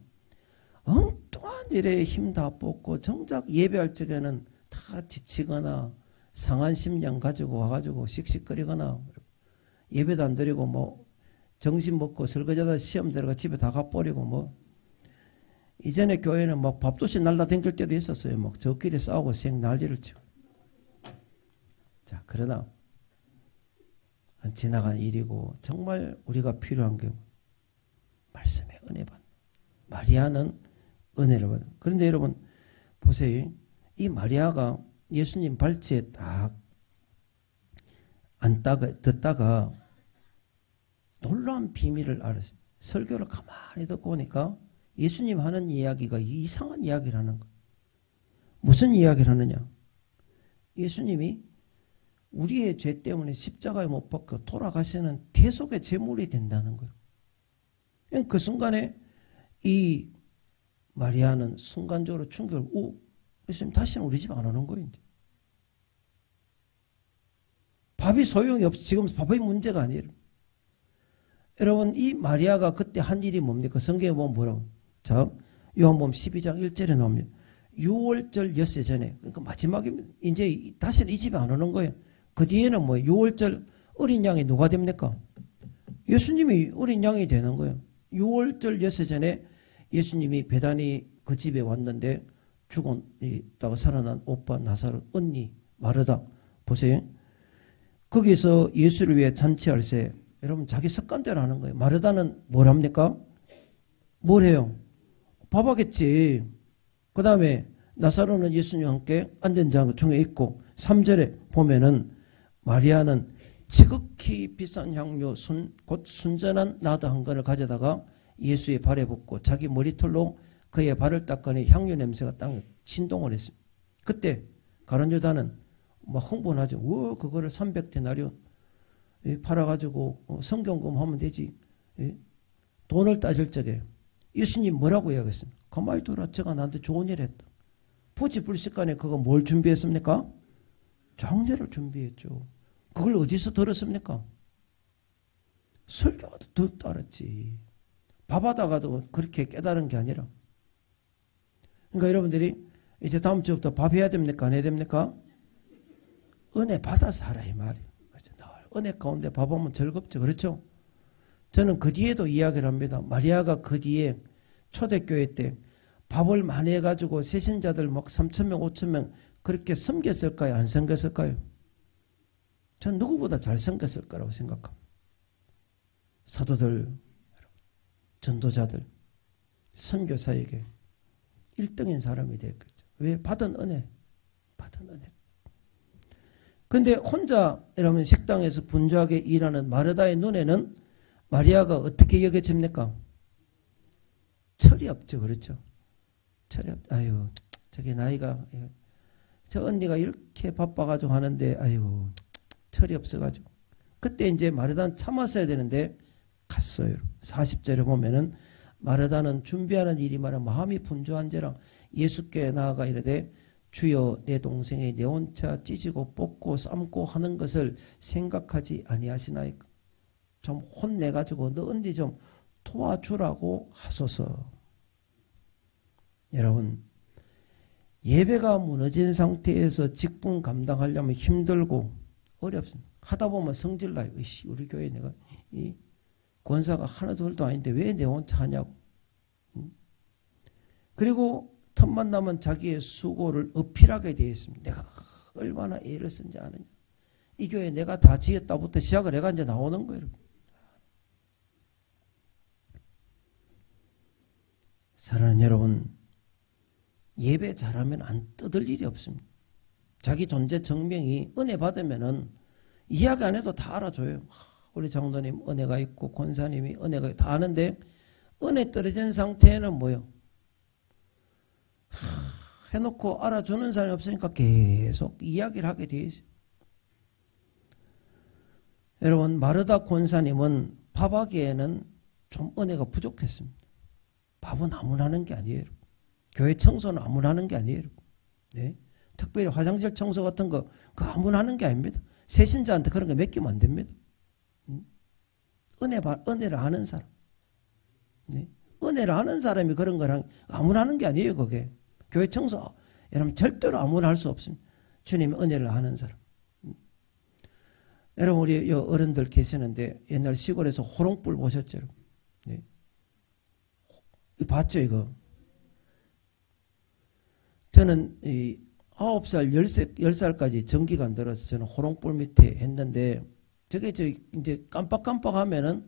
엉뚱한 일에 힘 다 뽑고 정작 예배할 적에는 다 지치거나 상한 심령 가지고 와가지고 씩씩거리거나 예배도 안 드리고 뭐 정신 먹고 설거지하다 시험 들어가 집에 다 가버리고 뭐 이전에 교회는 막 밥솥이 날라다닐 때도 있었어요. 막 저끼리 싸우고 생 난리를 치고. 자, 그러나 지나간 일이고 정말 우리가 필요한 게 말씀의 은혜 받는 마리아는 은혜를 받는. 그런데 여러분 보세요. 이 마리아가 예수님 발치에 딱 앉다가 듣다가 놀라운 비밀을 알았어요. 설교를 가만히 듣고 보니까 예수님 하는 이야기가 이상한 이야기를 하는 거예요. 무슨 이야기를 하느냐. 예수님이 우리의 죄 때문에 십자가에 못 박혀 돌아가시는 대속의 제물이 된다는 거예요. 그 순간에 이 마리아는 순간적으로 충격을 예수님 다시는 우리 집 안 오는 거예요. 이제. 밥이 소용이 없어. 지금 밥이 문제가 아니에요. 여러분 이 마리아가 그때 한 일이 뭡니까? 성경에 보면 뭐라고? 자, 요한복음 12장 1절에 나옵니다. 6월절 엿새 전에 그러니까 마지막입니다. 이제 다시는 이 집에 안 오는 거예요. 그 뒤에는 뭐 6월절 어린 양이 누가 됩니까? 예수님이 어린 양이 되는 거예요. 6월절 엿새 전에 예수님이 베다니 그 집에 왔는데 죽었다가 살아난 오빠 나사로 언니 마르다 보세요. 거기서 예수를 위해 잔치할세 여러분 자기 습관대로 하는 거예요. 마르다는 뭘 합니까? 뭘 해요? 밥하겠지. 그 다음에 나사로는 예수님과 함께 앉은 자 중에 있고 3절에 보면은 마리아는 지극히 비싼 향료 곧 순전한 나드 한 건을 가져다가 예수의 발에 붓고 자기 머리털로 그의 발을 닦으니 향유 냄새가 땅에 진동을 했습니다. 그때 가룟 유다는 막 흥분하죠. 그거를 300데나리온 팔아가지고 성경금 하면 되지. 돈을 따질 적에 예수님 뭐라고 이야기했습니까? 가만히 둬라. 제가 나한테 좋은 일 했다. 부지불식간에 그거 뭘 준비했습니까? 장례를 준비했죠. 그걸 어디서 들었습니까? 설교도 듣도 알았지. 밥하다가도 그렇게 깨달은 게 아니라. 그러니까 여러분들이 이제 다음 주부터 밥 해야 됩니까? 안 해야 됩니까? 은혜 받아서 하라 이 말이에요. 은혜 가운데 밥하면 즐겁죠. 그렇죠? 저는 그 뒤에도 이야기를 합니다. 마리아가 그 뒤에 초대교회 때 밥을 많이 해가지고 세신자들 막 3,000명, 5,000명 그렇게 섬겼을까요? 안 섬겼을까요? 전 누구보다 잘 섬겼을 거라고 생각합니다. 사도들, 전도자들, 선교사에게 1등인 사람이 됐겠죠. 왜? 받은 은혜. 받은 은혜. 근데 혼자 이러면 식당에서 분주하게 일하는 마르다의 눈에는 마리아가 어떻게 여겨집니까? 철이 없죠. 그렇죠? 철이 없. 아유, 저게 나이가, 저 언니가 이렇게 바빠가지고 하는데, 아유, 철이 없어가지고. 그때 이제 마르다는 참았어야 되는데 갔어요. 40절에 보면은 마르다는 준비하는 일이 많아 마음이 분주한지라 예수께 나아가 이르되 주여 내 동생이 내 혼자 찢고 뽑고 삶고 하는 것을 생각하지 아니하시나이까. 좀 혼내가지고 너 언니 좀 도와주라고 하소서. 여러분, 예배가 무너진 상태에서 직분 감당하려면 힘들고 어렵습니다. 하다 보면 성질나요. 우리 교회 내가 이 권사가 하나 둘도 아닌데 왜 내 혼자 하냐고. 그리고 틈만 나면 자기의 수고를 어필하게 되어 있습니다. 내가 얼마나 애를 쓴지 아느냐. 이 교회 내가 다 지었다부터 시작을 해가 이제 나오는 거예요. 사랑하는 여러분, 예배 잘하면 안 뜯을 일이 없습니다. 자기 존재 증명이 은혜 받으면은 이야기 안 해도 다 알아줘요. 우리 장로님 은혜가 있고 권사님이 은혜가 다 아는데 은혜 떨어진 상태에는 뭐요? 해놓고 알아주는 사람이 없으니까 계속 이야기를 하게 되어 있어요. 여러분, 마르다 권사님은 밥하기에는 좀 은혜가 부족했습니다. 밥은 아무나 하는 게 아니에요. 교회 청소는 아무나 하는 게 아니에요. 네? 특별히 화장실 청소 같은 거 그거 아무나 하는 게 아닙니다. 세신자한테 그런 거 맡기면 안 됩니다. 은혜를 아는 사람. 네? 은혜를 아는 사람이 그런 거랑 아무나 하는 게 아니에요. 그게. 교회 청소 여러분 절대로 아무나 할 수 없습니다. 주님의 은혜를 아는 사람. 여러분 우리 어른들 계시는데 옛날 시골에서 호롱불 보셨죠? 네. 봤죠 이거? 저는 9살, 10살까지 전기가 안 들어서 저는 호롱불 밑에 했는데 저게 이제 깜빡깜빡 하면은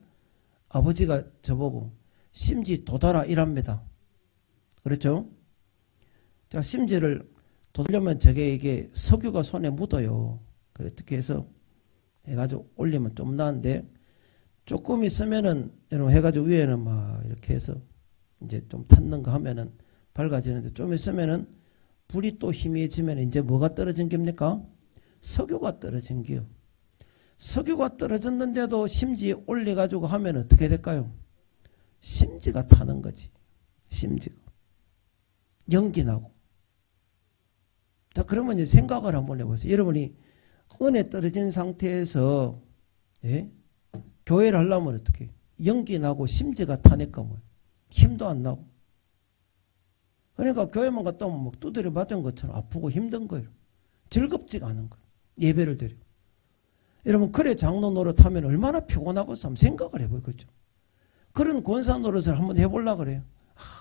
아버지가 저보고 심지 돋아라 이랍니다. 그렇죠? 자, 심지를 돋으려면 저게 이게 석유가 손에 묻어요. 어떻게 해서 해가지고 올리면 좀 나은데 조금 있으면은 여러분 해가지고 위에는 막 이렇게 해서 이제 좀 탔는 거 하면은 밝아지는데 좀 있으면은 불이 또 희미해지면 이제 뭐가 떨어진 겁니까? 석유가 떨어진 게요. 석유가 떨어졌는데도 심지에 올려가지고 하면 어떻게 될까요? 심지가 타는 거지. 심지가. 연기 나고. 자, 그러면 이제 생각을 한번 해보세요. 여러분이 은혜 떨어진 상태에서 예? 교회를 하려면 어떻게? 연기 나고 심지가 타니까 뭐 힘도 안 나고. 그러니까 교회만 갔다 오면 막 두드려 맞은 것처럼 아프고 힘든 거예요. 즐겁지가 않은 거예요. 예배를 드려. 여러분 그래 장로 노릇하면 얼마나 피곤하고 한번 생각을 해봐요. 그렇죠? 그런 권사 노릇을 한번 해보려고 그래요.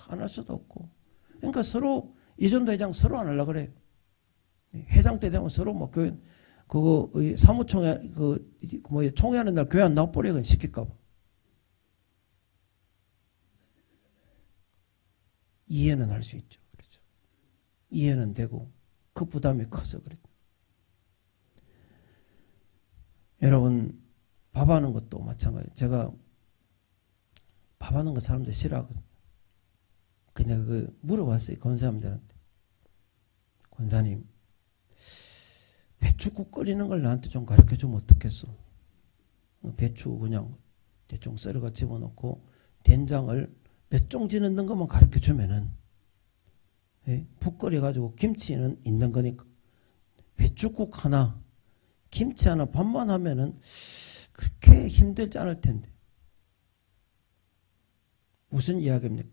안 할 수도 없고. 그러니까 서로 이전도 회장 서로 안 하려고 그래요. 회장 때 되면 서로 뭐 교회 그거 사무총회 총회하는 날 교회 안 나와버려 시킬까 봐. 이해는 할 수 있죠. 그렇죠. 이해는 되고 그 부담이 커서 그래요. 여러분 밥하는 것도 마찬가지예요. 제가 밥하는 거 사람들 싫어하거든요. 그냥 물어봤어요. 권사님들한테. 권사님 배추국 끓이는 걸 나한테 좀 가르쳐주면 어떻겠어? 배추 그냥 대충 썰어가 집어넣고 된장을 몇 종지 넣는 것만 가르쳐주면은 예? 푹 끓여가지고 김치는 있는 거니까 배추국 하나 김치 하나 밥만 하면은 그렇게 힘들지 않을 텐데 무슨 이야기입니까?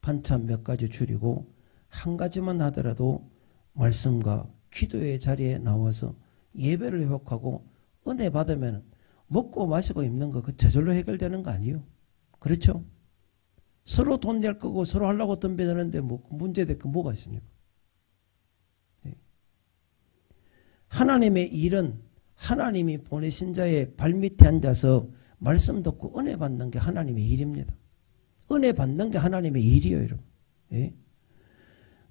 반찬 몇 가지 줄이고 한 가지만 하더라도 말씀과 기도의 자리에 나와서 예배를 회복하고 은혜 받으면 먹고 마시고 입는 거 그 저절로 해결되는 거 아니에요? 그렇죠? 서로 돈 낼 거고 서로 하려고 덤벼드는데 뭐 문제될 거 뭐가 있습니까? 네. 하나님의 일은 하나님이 보내신 자의 발밑에 앉아서 말씀 듣고 은혜 받는 게 하나님의 일입니다. 은혜 받는 게 하나님의 일이에요, 여러분. 예?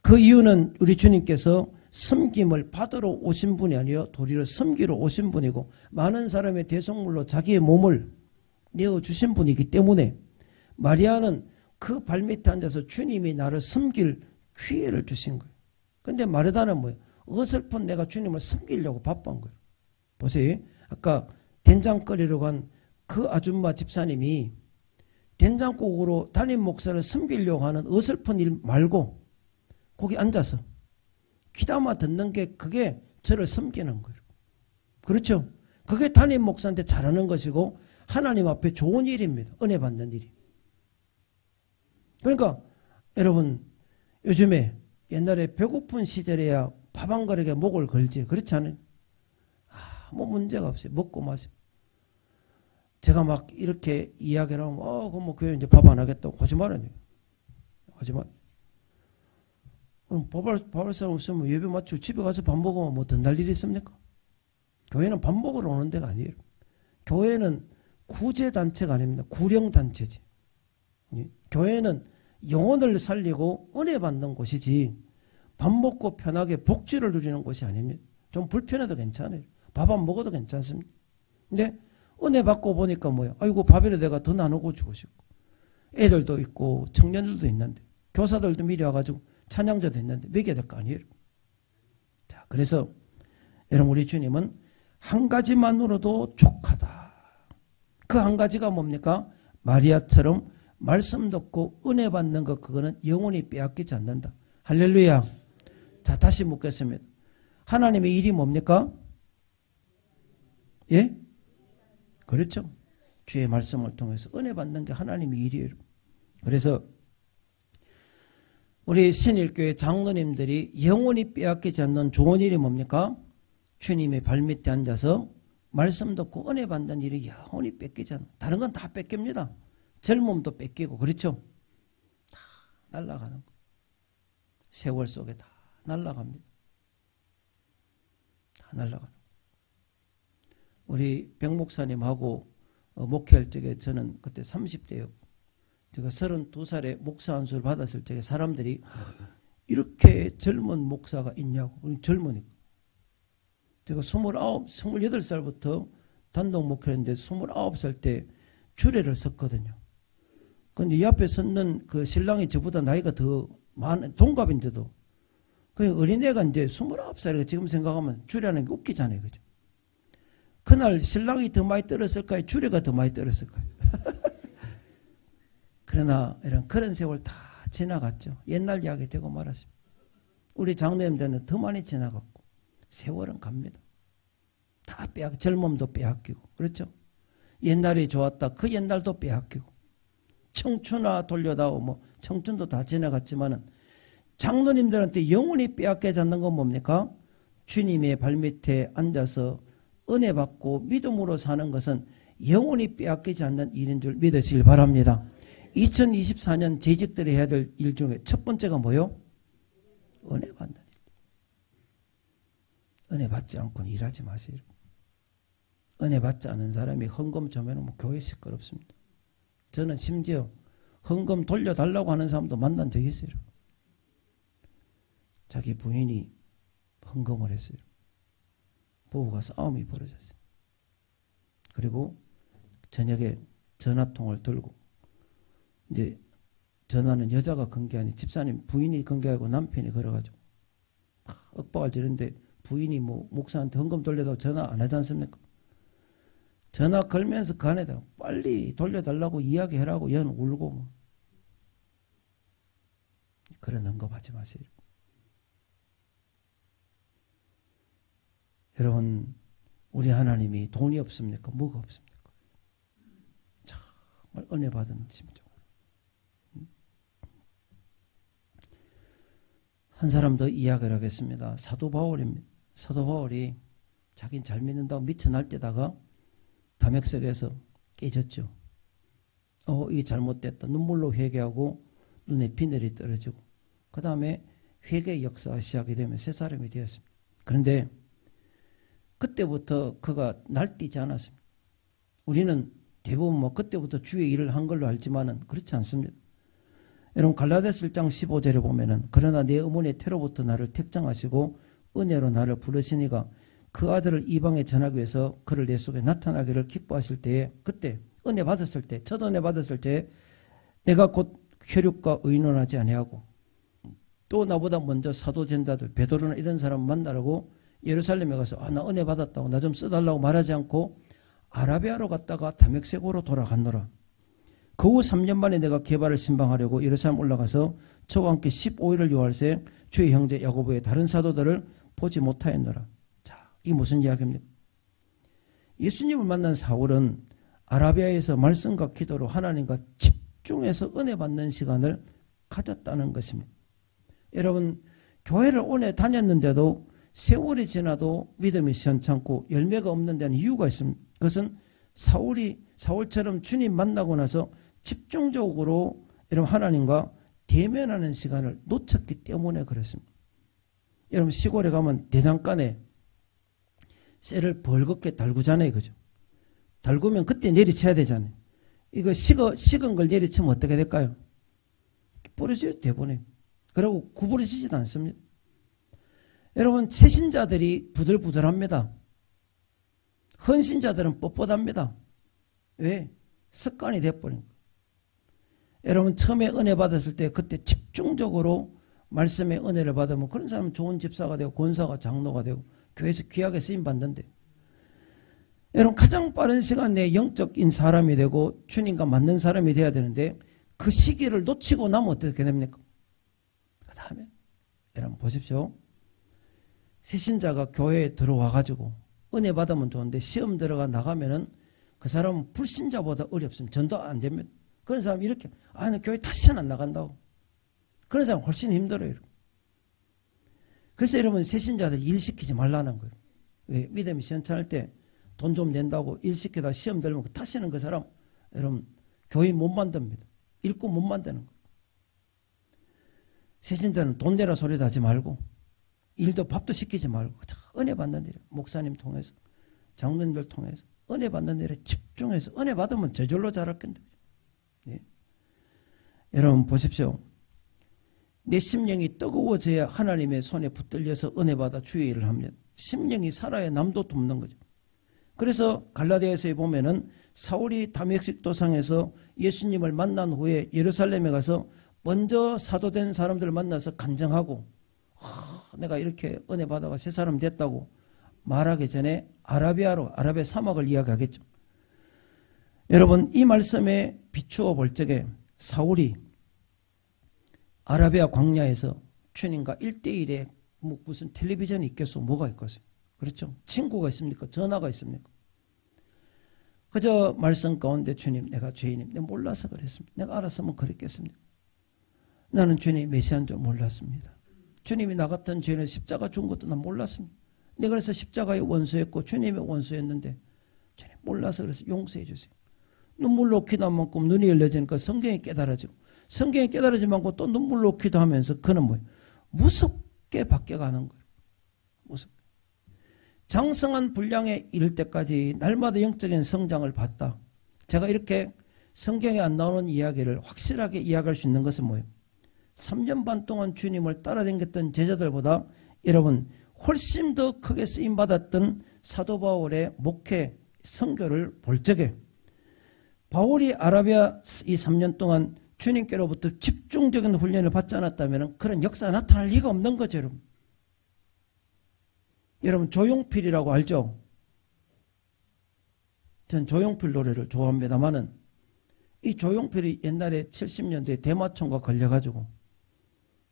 그 이유는 우리 주님께서 섬김을 받으러 오신 분이 아니요 도리어 섬기러 오신 분이고 많은 사람의 대속물로 자기의 몸을 내어주신 분이기 때문에 마리아는 그 발밑에 앉아서 주님이 나를 섬길 기회를 주신 거예요. 그런데 마르다는 뭐예요? 어설픈 내가 주님을 섬기려고 바쁜 거예요. 보세요. 아까 된장거리러 간 그 아줌마 집사님이 된장국으로 담임 목사를 섬기려고 하는 어설픈 일 말고 거기 앉아서 귀담아 듣는 게 그게 저를 섬기는 거예요. 그렇죠? 그게 담임 목사한테 잘하는 것이고 하나님 앞에 좋은 일입니다. 은혜 받는 일이. 그러니까 여러분 요즘에 옛날에 배고픈 시절에야 밥 한 그릇에 목을 걸지 그렇지 않아요? 아무 문제가 없어요. 먹고 마시고. 제가 막 이렇게 이야기를 하면 그럼 뭐 교회 이제 밥 안 하겠다고 거짓말하네요. 거짓말. 그럼 밥할 사람 없으면 예배 마치고 집에 가서 밥 먹으면 뭐 더 날 일이 있습니까? 교회는 밥 먹으러 오는 데가 아니에요. 교회는 구제단체가 아닙니다. 구령단체지. 교회는 영혼을 살리고 은혜 받는 곳이지 밥 먹고 편하게 복지를 누리는 곳이 아닙니다. 좀 불편해도 괜찮아요. 밥 안 먹어도 괜찮습니다. 근데 은혜 받고 보니까 뭐야? 아이고 밥이라 내가 더 나누고 주고 싶고 애들도 있고 청년들도 있는데 교사들도 미리 와가지고 찬양자도 있는데 먹여야 될 거 아니에요. 자, 그래서 여러분 우리 주님은 한 가지만으로도 족하다. 그 한 가지가 뭡니까? 마리아처럼 말씀 듣고 은혜 받는 것 그거는 영원히 빼앗기지 않는다. 할렐루야. 자, 다시 묻겠습니다. 하나님의 일이 뭡니까? 예? 그렇죠. 주의 말씀을 통해서 은혜 받는 게 하나님의 일이에요. 그래서 우리 신일교회 장로님들이 영원히 빼앗기지 않는 좋은 일이 뭡니까? 주님의 발밑에 앉아서 말씀 듣고 은혜 받는 일이 영원히 뺏기지 않는. 다른 건 다 뺏깁니다. 젊음도 뺏기고 그렇죠. 다 날아가는 거. 세월 속에 다 날아갑니다. 다 날아가는 거. 우리 백 목사님하고 목회할 적에 저는 그때 30대였고 제가 32살에 목사 안수를 받았을 적에 사람들이 이렇게 젊은 목사가 있냐고. 젊으니까. 제가 28살부터 단독 목회했는데 29살 때 주례를 섰거든요. 근데 이 앞에 섰는 그 신랑이 저보다 나이가 더 많은 동갑인데도 그 어린애가 이제 29살이니까 지금 생각하면 주례하는 게 웃기잖아요. 그죠? 그날 신랑이 더 많이 떨었을까요? 주례가 더 많이 떨었을까요? 그러나 이런 그런 세월 다 지나갔죠. 옛날 이야기 되고 말았습니다. 우리 장로님들은 더 많이 지나갔고 세월은 갑니다. 다 젊음도 빼앗기고 그렇죠. 옛날이 좋았다. 그 옛날도 빼앗기고 청춘아 돌려다오 뭐 청춘도 다 지나갔지만은 장로님들한테 영원히 빼앗기지 않는 건 뭡니까? 주님의 발밑에 앉아서 은혜 받고 믿음으로 사는 것은 영원히 빼앗기지 않는 일인 줄 믿으시길 바랍니다. 2024년 재직들이 해야 될 일 중에 첫 번째가 뭐요? 은혜 받는 일. 은혜 받지 않고는 일하지 마세요. 은혜 받지 않은 사람이 헌금 줘면 교회 시끄럽습니다. 저는 심지어 헌금 돌려달라고 하는 사람도 만난 적이 있어요. 자기 부인이 헌금을 했어요. 부부가 싸움이 벌어졌어요. 그리고 저녁에 전화통을 들고 이제 전화는 여자가 건 게 아니고 집사님 부인이 건 게 아니고 남편이 걸어가지고 막 윽박을 지르는데 부인이 뭐 목사한테 헌금 돌려달라고 전화 안 하지 않습니까? 전화 걸면서 그 안에다 빨리 돌려달라고 이야기하라고 연 울고 뭐. 그런 언급하지 마세요. 여러분 우리 하나님이 돈이 없습니까? 뭐가 없습니까? 정말 은혜 받은 심정. 한 사람 더 이야기를 하겠습니다. 사도 바울입니다. 사도 바울이 자기는 잘 믿는다고 미쳐날 때다가 다맥석에서 깨졌죠. 이 잘못됐다. 눈물로 회개하고 눈에 비늘이 떨어지고 그 다음에 회개의 역사가 시작이 되면 새 사람이 되었습니다. 그런데 그때부터 그가 날뛰지 않았습니다. 우리는 대부분 뭐 그때부터 주의 일을 한 걸로 알지만은 그렇지 않습니다. 여러분 갈라디아서 1장 15절에 보면은 그러나 내 어머니의 태로부터 나를 택정하시고 은혜로 나를 부르시니가 그 아들을 이방에 전하기 위해서 그를 내 속에 나타나기를 기뻐하실 때에 그때 은혜 받았을 때 첫 은혜 받았을 때 내가 곧 혈육과 의논하지 아니하고 또 나보다 먼저 사도 전자들 베드로나 이런 사람 만나라고 예루살렘에 가서 나 은혜 받았다고 나 좀 써달라고 말하지 않고 아라비아로 갔다가 다메섹으로 돌아갔노라. 그 후 3년 만에 내가 게바를 신방하려고 예루살렘 올라가서 저와 함께 15일을 요할새 주의 형제 야고보의 다른 사도들을 보지 못하였노라. 자, 이게 무슨 이야기입니까? 예수님을 만난 사울은 아라비아에서 말씀과 기도로 하나님과 집중해서 은혜 받는 시간을 가졌다는 것입니다. 여러분 교회를 오래 다녔는데도 세월이 지나도 믿음이 시원찮고 열매가 없는 데는 이유가 있습니다. 그것은 사울처럼 주님 만나고 나서 집중적으로 여러분 하나님과 대면하는 시간을 놓쳤기 때문에 그렇습니다. 여러분 시골에 가면 대장간에 쇠를 벌겋게 달구잖아요. 그죠? 달구면 그때 내리쳐야 되잖아요. 이거 식은 걸 내리치면 어떻게 될까요? 부러져요. 대본에. 그리고 구부러지지도 않습니다. 여러분 채신자들이 부들부들합니다. 헌신자들은 뻣뻣합니다. 왜? 습관이 돼버린 거예요. 여러분 처음에 은혜 받았을 때 그때 집중적으로 말씀의 은혜를 받으면 그런 사람은 좋은 집사가 되고 권사가 장로가 되고 교회에서 귀하게 쓰임받는데 여러분 가장 빠른 시간 내에 영적인 사람이 되고 주님과 맞는 사람이 돼야 되는데 그 시기를 놓치고 나면 어떻게 됩니까? 그 다음에 여러분 보십시오. 새신자가 교회에 들어와 가지고 은혜 받으면 좋은데 시험 들어가 나가면은 그 사람은 불신자보다 어렵습니다. 전도 안 됩니다. 그런 사람이 이렇게 나 교회 다시는 안 나간다고. 그런 사람 훨씬 힘들어요. 그래서 여러분 새신자들 일 시키지 말라는 거예요. 왜? 믿음이 시원찮을 때 돈 좀 낸다고 일 시키다 시험 들면 다시는 그 사람 여러분 교회 못 만듭니다. 일꾼 못 만드는 거예요. 새신자는 돈 내라 소리도 하지 말고 일도 밥도 시키지 말고 은혜 받는 일에 목사님 통해서 장로님들 통해서 은혜 받는 일에 집중해서 은혜 받으면 저절로 자랄 건데. 네. 여러분 보십시오. 내 심령이 뜨거워져야 하나님의 손에 붙들려서 은혜 받아 주의 일을 합니다. 심령이 살아야 남도 돕는 거죠. 그래서 갈라디아서에 보면은 사울이 다메섹 도상에서 예수님을 만난 후에 예루살렘에 가서 먼저 사도된 사람들을 만나서 간증하고 내가 이렇게 은혜 받아가 새 사람 됐다고 말하기 전에 아라비아 사막을 이야기하겠죠. 여러분 이 말씀에 비추어 볼 적에 사울이 아라비아 광야에서 주님과 1대1에 무슨 텔레비전이 있겠소? 뭐가 있겠어요? 그렇죠? 친구가 있습니까? 전화가 있습니까? 그저 말씀 가운데 주님 내가 죄인입니다. 내가 몰라서 그랬습니다. 내가 알았으면 그랬겠습니다. 나는 주님 메시아인 줄 몰랐습니다. 주님이 나 같은 죄인을 십자가 준 것도 난 몰랐습니다. 내가 그래서 십자가에 원수했고 주님의 원수였는데 주님 몰라서 그래서 용서해 주세요. 눈물로 기도한 만큼 눈이 열려지니까 성경이 깨달아지고 성경이 깨달아진 만큼 또 눈물로 기도하면서 그는 뭐예요? 무섭게 바뀌어가는 거예요. 무섭게. 장성한 분량에 이를 때까지 날마다 영적인 성장을 봤다. 제가 이렇게 성경에 안 나오는 이야기를 확실하게 이야기할 수 있는 것은 뭐예요? 3년 반 동안 주님을 따라다녔던 제자들보다 여러분 훨씬 더 크게 쓰임받았던 사도 바울의 목회 선교를 볼 적에 바울이 아라비아 이 3년 동안 주님께로부터 집중적인 훈련을 받지 않았다면 그런 역사가 나타날 리가 없는 거죠. 여러분. 여러분 조용필이라고 알죠? 전 조용필 노래를 좋아합니다만은 이 조용필이 옛날에 70년대에 대마초가 걸려가지고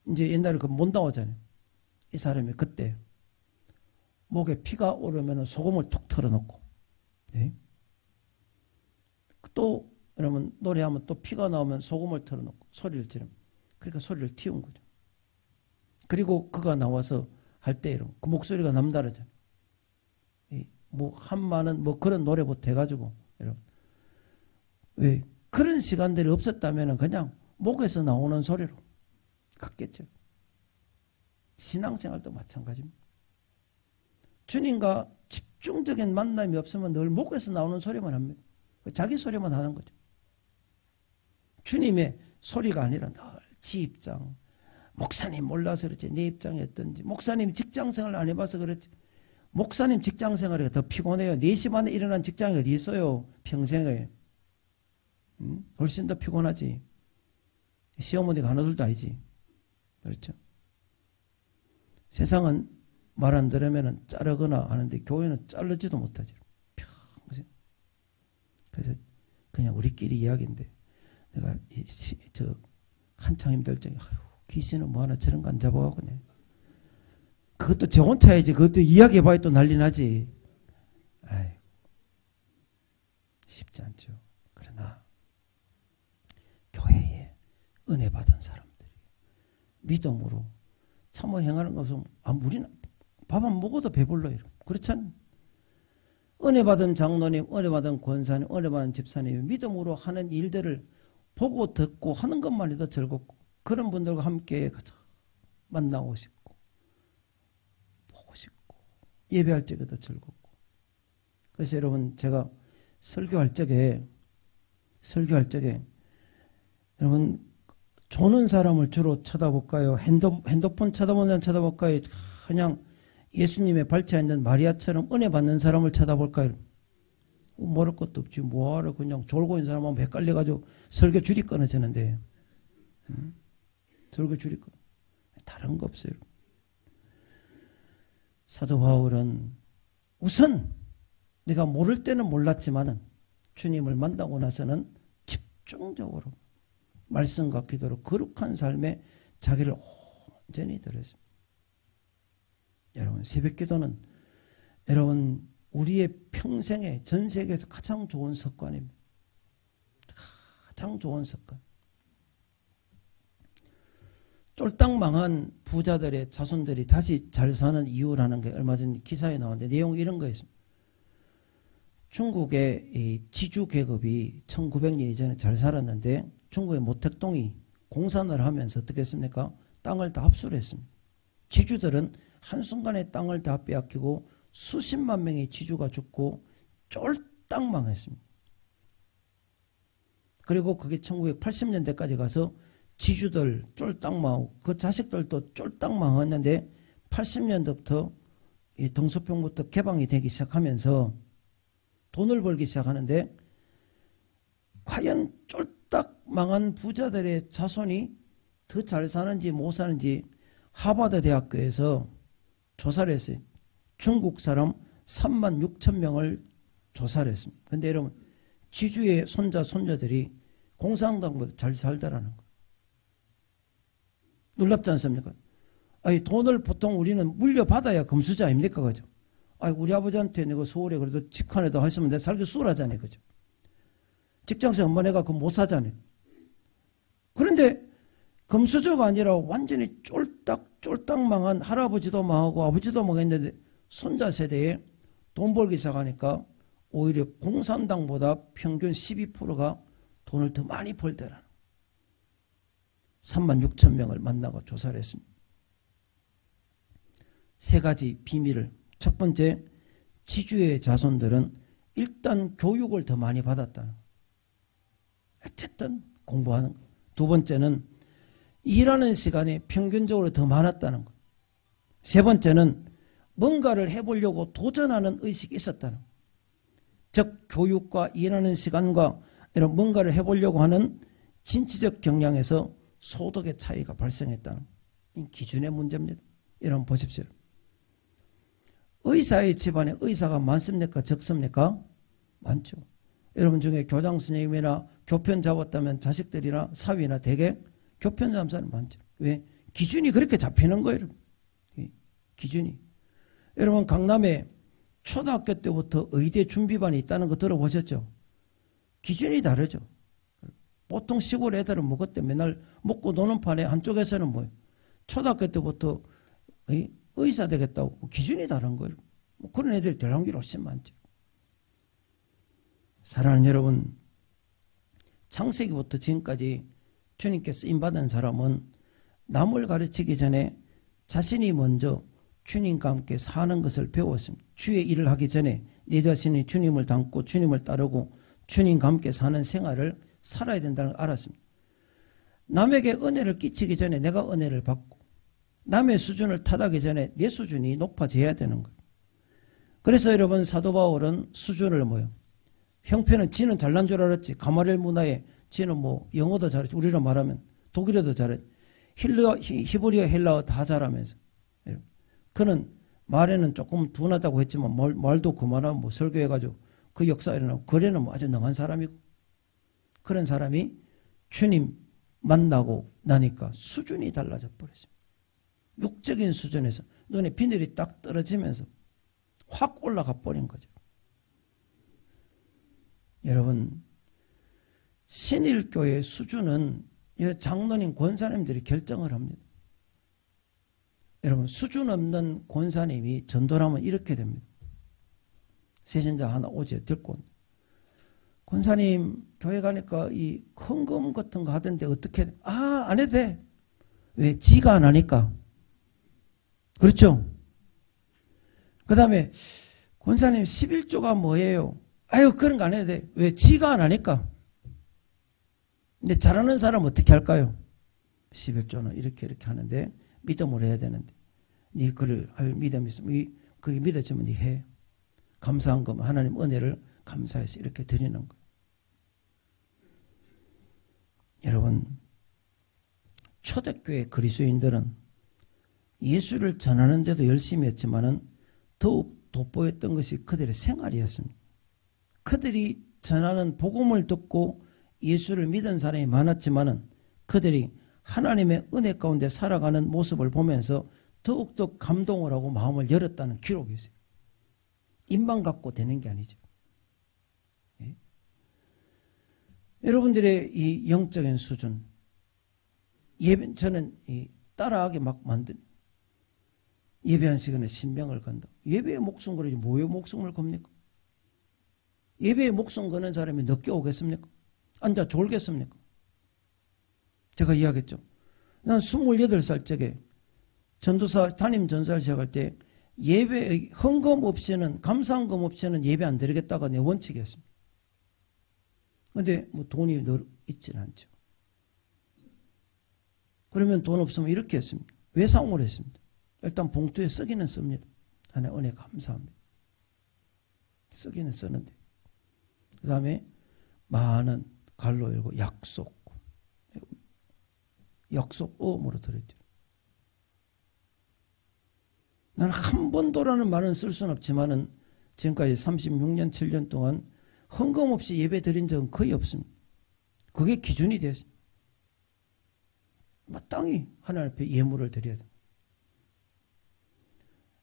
이제 옛날에 그 못 나오잖아요. 이 사람이 그때 목에 피가 오르면 소금을 톡 털어놓고 네? 또 여러분 노래하면 또 피가 나오면 소금을 털어놓고 소리를 지르면 그러니까 소리를 틔운 거죠. 그리고 그가 나와서 할 때 그 목소리가 남다르잖아요. 뭐 한마는 뭐 그런 노래부터 해가지고 여러분 왜 그런 시간들이 없었다면 그냥 목에서 나오는 소리로 갔겠죠. 신앙생활도 마찬가지입니다. 주님과 집중적인 만남이 없으면 늘 목에서 나오는 소리만 합니다. 자기 소리만 하는 거죠. 주님의 소리가 아니라 늘 지 입장. 목사님 몰라서 그렇지. 내 입장이 어떤지. 목사님 직장생활 안 해봐서 그렇지. 목사님 직장생활이 더 피곤해요. 4시 반에 일어난 직장이 어디 있어요. 평생에. 훨씬 더 피곤하지. 시어머니가 하나둘도 아니지. 그렇죠. 세상은 말 안 들으면 자르거나 하는데 교회는 자르지도 못하죠. 평생. 그래서 그냥 우리끼리 이야기인데 내가 한창 힘들 적에 귀신은 뭐 하나 저런 거 안 잡아가고 네. 그것도 제 혼자야지. 그것도 이야기해봐야 또 난리 나지. 아이, 쉽지 않죠. 그러나 교회에 은혜 받은 사람들이 믿음으로 참어 행하는 것은 우리는 밥 안 먹어도 배불러요. 그렇지 않나? 은혜 받은 장로님, 은혜 받은 권사님, 은혜 받은 집사님이 믿음으로 하는 일들을 보고 듣고 하는 것만 해도 즐겁고 그런 분들과 함께 만나고 싶고 보고 싶고 예배할 적에도 즐겁고. 그래서 여러분 제가 설교할 적에 여러분 조는 사람을 주로 쳐다볼까요? 핸드폰 쳐다보는 쳐다볼까요? 그냥 예수님의 발치에 있는 마리아처럼 은혜 받는 사람을 쳐다볼까요? 모를 것도 없지. 뭐하러 그냥 졸고 있는 사람하고 헷갈려가지고 설교 줄이 끊어지는데. 설교 줄이 끊어. 다른 거 없어요. 사도 바울은 우선 내가 모를 때는 몰랐지만은 주님을 만나고 나서는 집중적으로 말씀과 기도로 거룩한 삶에 자기를 온전히 들였습니다. 여러분 새벽기도는 여러분 우리의 평생에 전 세계에서 가장 좋은 습관입니다. 가장 좋은 습관. 쫄딱 망한 부자들의 자손들이 다시 잘 사는 이유라는 게 얼마 전 기사에 나왔는데 내용이 이런 거였습니다. 중국의 이 지주 계급이 1900년 이전에 잘 살았는데 중국의 모택동이 공산을 하면서 어떻게 했습니까? 땅을 다 합수를 했습니다. 지주들은 한순간에 땅을 다 빼앗기고 수십만 명의 지주가 죽고 쫄딱 망했습니다. 그리고 그게 1980년대까지 가서 지주들 쫄딱 망하고 그 자식들도 쫄딱 망했는데 80년대부터 이 등소평부터 개방이 되기 시작하면서 돈을 벌기 시작하는데 과연 쫄딱 망한 부자들의 자손이 더 잘 사는지 못 사는지 하버드 대학교에서 조사를 했어요. 중국 사람 3만 6천 명을 조사를 했습니다. 그런데 여러분 지주의 손자 손녀들이 공산당보다 잘 살더라는 거예요. 놀랍지 않습니까? 아니 돈을 보통 우리는 물려받아야 금수저 아닙니까? 그죠? 아니 우리 아버지한테 내가 서울에 그래도 직관에도 했으면 내가 살기 수월하잖아요. 그죠? 직장생활 한번 해가 그거 못 사잖아요. 그런데 금수저가 아니라 완전히 쫄딱 망한 할아버지도 망하고 아버지도 망했는데 손자 세대에 돈 벌기 시작하니까 오히려 공산당보다 평균 12%가 돈을 더 많이 벌더라는 3만 6천 명을 만나고 조사를 했습니다. 세 가지 비밀을. 첫 번째, 지주의 자손들은 일단 교육을 더 많이 받았다는 거예요. 어쨌든 공부하는 거예요. 두 번째는 일하는 시간이 평균적으로 더 많았다는 거예요. 세 번째는 뭔가를 해보려고 도전하는 의식이 있었다는 거예요. 즉 교육과 일하는 시간과 이런 뭔가를 해보려고 하는 진취적 경향에서 소득의 차이가 발생했다는 이 기준의 문제입니다. 여러분 보십시오. 의사의 집안에 의사가 많습니까? 적습니까? 많죠. 여러분 중에 교장 선생님이나 교편 잡았다면 자식들이나 사위나 대개 교편 잡은 사람 많죠. 왜? 기준이 그렇게 잡히는 거예요. 기준이. 여러분 강남에 초등학교 때부터 의대 준비반이 있다는 거 들어보셨죠? 기준이 다르죠. 보통 시골 애들은 뭐 그때 맨날 먹고 노는 판에 한쪽에서는 뭐예요? 초등학교 때부터 의사 되겠다고 기준이 다른 거예요. 뭐 그런 애들이 될 확률이 훨씬 많죠. 사랑하는 여러분, 창세기부터 지금까지 주님께 쓰임받은 사람은 남을 가르치기 전에 자신이 먼저 주님과 함께 사는 것을 배웠습니다. 주의 일을 하기 전에 내 자신이 주님을 닮고 주님을 따르고 주님과 함께 사는 생활을 살아야 된다는 걸 알았습니다. 남에게 은혜를 끼치기 전에 내가 은혜를 받고 남의 수준을 타다기 전에 내 수준이 높아져야 되는 거예요. 그래서 여러분 사도 바울은 수준을 뭐요? 형편은 지는 잘난 줄 알았지. 가마리엘 문화에 지는 뭐 영어도 잘했지. 우리로 말하면 독일어도 잘했지. 히브리어 헬라어 다 잘하면서. 그는 말에는 조금 둔하다고 했지만 말도 그만하면 뭐 설교해가지고 그 역사 일어나고 거래는 뭐 아주 능한 사람이고 그런 사람이 주님 만나고 나니까 수준이 달라져 버렸습니다. 육적인 수준에서 눈에 비늘이 딱 떨어지면서 확 올라가 버린 거죠. 여러분 신일교의 수준은 장로님 권사님들이 결정을 합니다. 여러분 수준 없는 권사님이 전도를 하면 이렇게 됩니다. 세신자 하나 오제 듣고 권사님 교회 가니까 이 헌금 같은 거 하던데 어떻게 안 해도 돼. 왜? 지가 안 하니까. 그렇죠? 그 다음에 권사님 11조가 뭐예요? 아유 그런 거 안 해도 돼. 왜? 지가 안 하니까. 근데 잘하는 사람 어떻게 할까요? 11조는 이렇게 하는데 믿음으로 해야 되는데 네 그를 할 믿음이 있으면 그게 믿어지면 네 해. 감사한 거면 하나님 은혜를 감사해서 이렇게 드리는 거예요. 여러분 초대교회 그리스도인들은 예수를 전하는 데도 열심히 했지만은 더욱 돋보였던 것이 그들의 생활이었습니다. 그들이 전하는 복음을 듣고 예수를 믿은 사람이 많았지만은 그들이 하나님의 은혜 가운데 살아가는 모습을 보면서 더욱더 감동을 하고 마음을 열었다는 기록이 있어요. 입만 갖고 되는 게 아니죠. 예? 여러분들의 이 영적인 수준, 저는 따라하게 막 예배한 시간에 신명을 건다. 예배에 목숨 걸지 뭐에 목숨을 겁니까? 예배에 목숨 거는 사람이 늦게 오겠습니까? 앉아 졸겠습니까? 제가 이야기했죠. 난 28살 적에 전도사 담임 전사를 시작할 때 예배 헌금 없이는 감사헌금 없이는 예배 안 드리겠다가 내 원칙이었습니다. 그런데 뭐 돈이 있지는 않죠. 그러면 돈 없으면 이렇게 했습니다. 외상으로 했습니다. 일단 봉투에 쓰기는 씁니다. 하나님 은혜 감사합니다. 쓰기는 쓰는데 그 다음에 많은 갈로 열고 약속음으로 들었죠. 나는 한 번도라는 말은 쓸 수는 없지만은 지금까지 36년 7년 동안 헌금 없이 예배 드린 적은 거의 없습니다. 그게 기준이 됐습니다. 마땅히 하나님 앞에 예물을 드려야 돼요.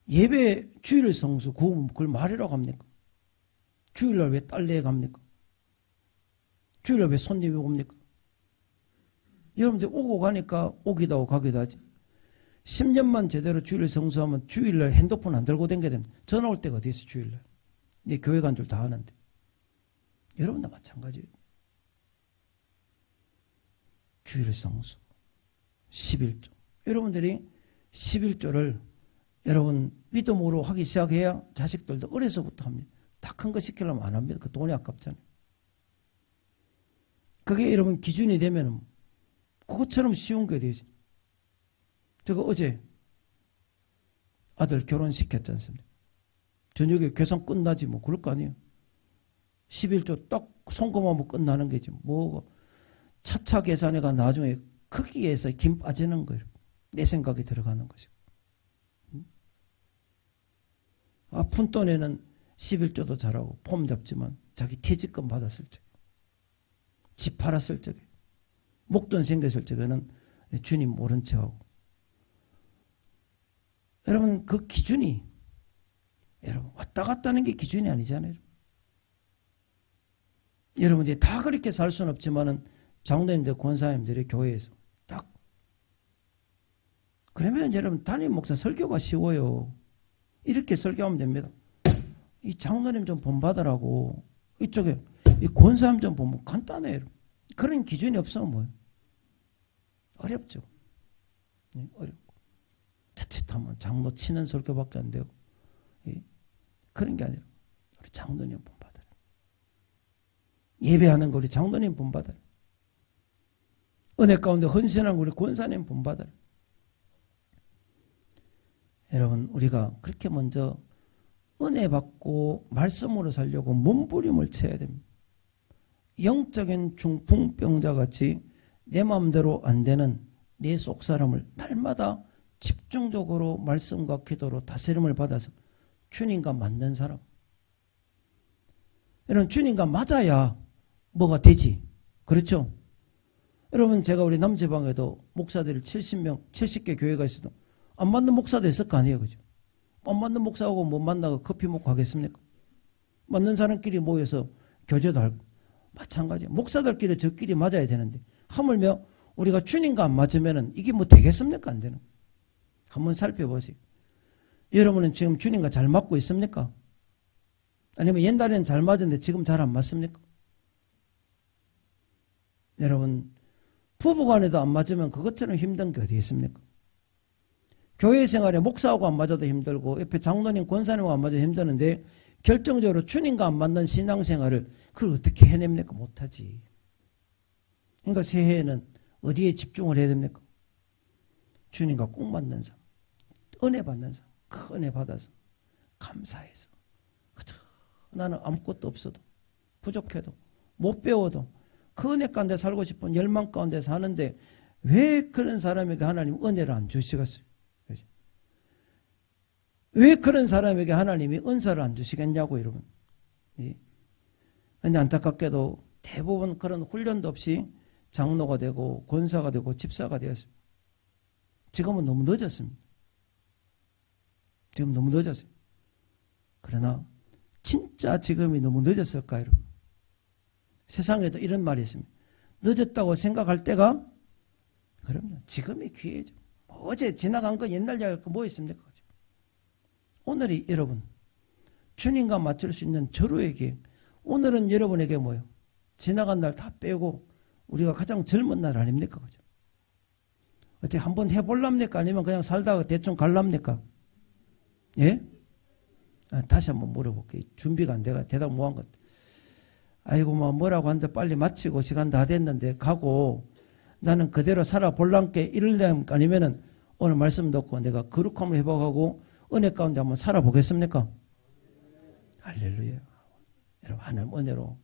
예배 주일 성수 그걸 말이라고 합니까? 주일날 왜 딸내에 갑니까? 주일날 왜 손님이 옵니까? 여러분들 오고 가니까 오기도 하고 가기도 하지. 10년만 제대로 주일 성수하면 주일날 핸드폰 안 들고 다니게 됩니다. 전화 올 때가 어디 있어 주일날. 네 교회 간 줄 다 아는데. 여러분도 마찬가지예요. 주일 성수 11조. 여러분들이 11조를 여러분 믿음으로 하기 시작해야 자식들도 어려서부터 합니다. 다 큰 거 시키려면 안 합니다. 그 돈이 아깝잖아요. 그게 여러분 기준이 되면 그것처럼 쉬운 게 되지. 제가 어제 아들 결혼시켰지 않습니까? 저녁에 계산 끝나지 뭐 그럴 거 아니에요. 11조 딱 송금하면 끝나는 거지. 뭐 차차 계산해가 나중에 거기에서 김 빠지는 거예요. 내 생각이 들어가는 거죠. 아픈 돈에는 11조도 잘하고 폼 잡지만 자기 퇴직금 받았을 적에 집 팔았을 적에 목돈 생겼을 적에는 주님 모른 척하고 여러분 그 기준이 여러분 왔다 갔다 하는 게 기준이 아니잖아요. 여러분들이 다 그렇게 살 수는 없지만은 장로님들 권사님들의 교회에서 딱 그러면 여러분 담임 목사 설교가 쉬워요. 이렇게 설교하면 됩니다. 이 장로님 좀 본받으라고 이쪽에 이 권사님 좀 보면 간단해요. 그런 기준이 없으면 뭐예요? 어렵죠. 어렵고. 자칫하면 장로 치는 설교밖에 안 되고. 그런 게 아니라 우리 장로님 본받아라. 예배하는 거 우리 장로님 본받아라. 은혜 가운데 헌신하는 우리 권사님 본받아라. 여러분, 우리가 그렇게 먼저 은혜 받고 말씀으로 살려고 몸부림을 쳐야 됩니다. 영적인 중풍병자 같이 내 마음대로 안 되는 내 속사람을 날마다 집중적으로 말씀과 기도로 다스림을 받아서 주님과 맞는 사람. 여러분, 주님과 맞아야 뭐가 되지. 그렇죠? 여러분, 제가 우리 남지방에도 목사들이 70명, 70개 교회가 있어도 안 맞는 목사도 있을 거 아니에요. 그죠? 안 맞는 목사하고 못 만나고 커피 먹고 하겠습니까? 맞는 사람끼리 모여서 교제도 하고. 마찬가지예요. 목사들끼리 저끼리 맞아야 되는데 하물며 우리가 주님과 안 맞으면 이게 뭐 되겠습니까? 안 되는. 한번 살펴보세요. 여러분은 지금 주님과 잘 맞고 있습니까? 아니면 옛날에는 잘 맞았는데 지금 잘 안 맞습니까? 여러분, 부부간에도 안 맞으면 그것처럼 힘든 게 어디 있습니까? 교회 생활에 목사하고 안 맞아도 힘들고 옆에 장로님, 권사님하고 안 맞아도 힘드는데 결정적으로 주님과 안 맞는 신앙생활을 그걸 어떻게 해냅니까? 못하지. 그러니까 새해에는 어디에 집중을 해야 됩니까? 주님과 꼭 맞는 삶, 은혜 받는 삶, 큰 은혜 받아서 감사해서 나는 아무것도 없어도 부족해도 못 배워도 그 은혜 가운데 살고 싶은 열망 가운데 사는데 왜 그런 사람에게 하나님 은혜를 안 주시겠어요? 왜 그런 사람에게 하나님이 은사를 안 주시겠냐고 여러분. 그런데 안타깝게도 대부분 그런 훈련도 없이 장로가 되고 권사가 되고 집사가 되었습니다. 지금은 너무 늦었습니다. 지금 너무 늦었어요. 그러나 진짜 지금이 너무 늦었을까 여러분. 세상에도 이런 말이 있습니다. 늦었다고 생각할 때가 그럼요. 지금이 기회죠. 어제 지나간 거 옛날 이야기 뭐 있습니까? 오늘이 여러분 주님과 맞출 수 있는 저로에게 오늘은 여러분에게 뭐예요? 지나간 날 다 빼고 우리가 가장 젊은 날 아닙니까? 그죠? 어떻게 한번 해볼랍니까? 아니면 그냥 살다가 대충 갈랍니까? 예? 다시 한번 물어볼게요. 준비가 안 돼가 대답 못 한 것. 아이고 뭐라고 하는데 빨리 마치고 시간 다 됐는데 가고 나는 그대로 살아볼란게 이럴래 아니면은 오늘 말씀 듣고 내가 거룩함을 회복하고 은혜 가운데 한번 살아보겠습니까? 할렐루야. 여러분 하나님 은혜로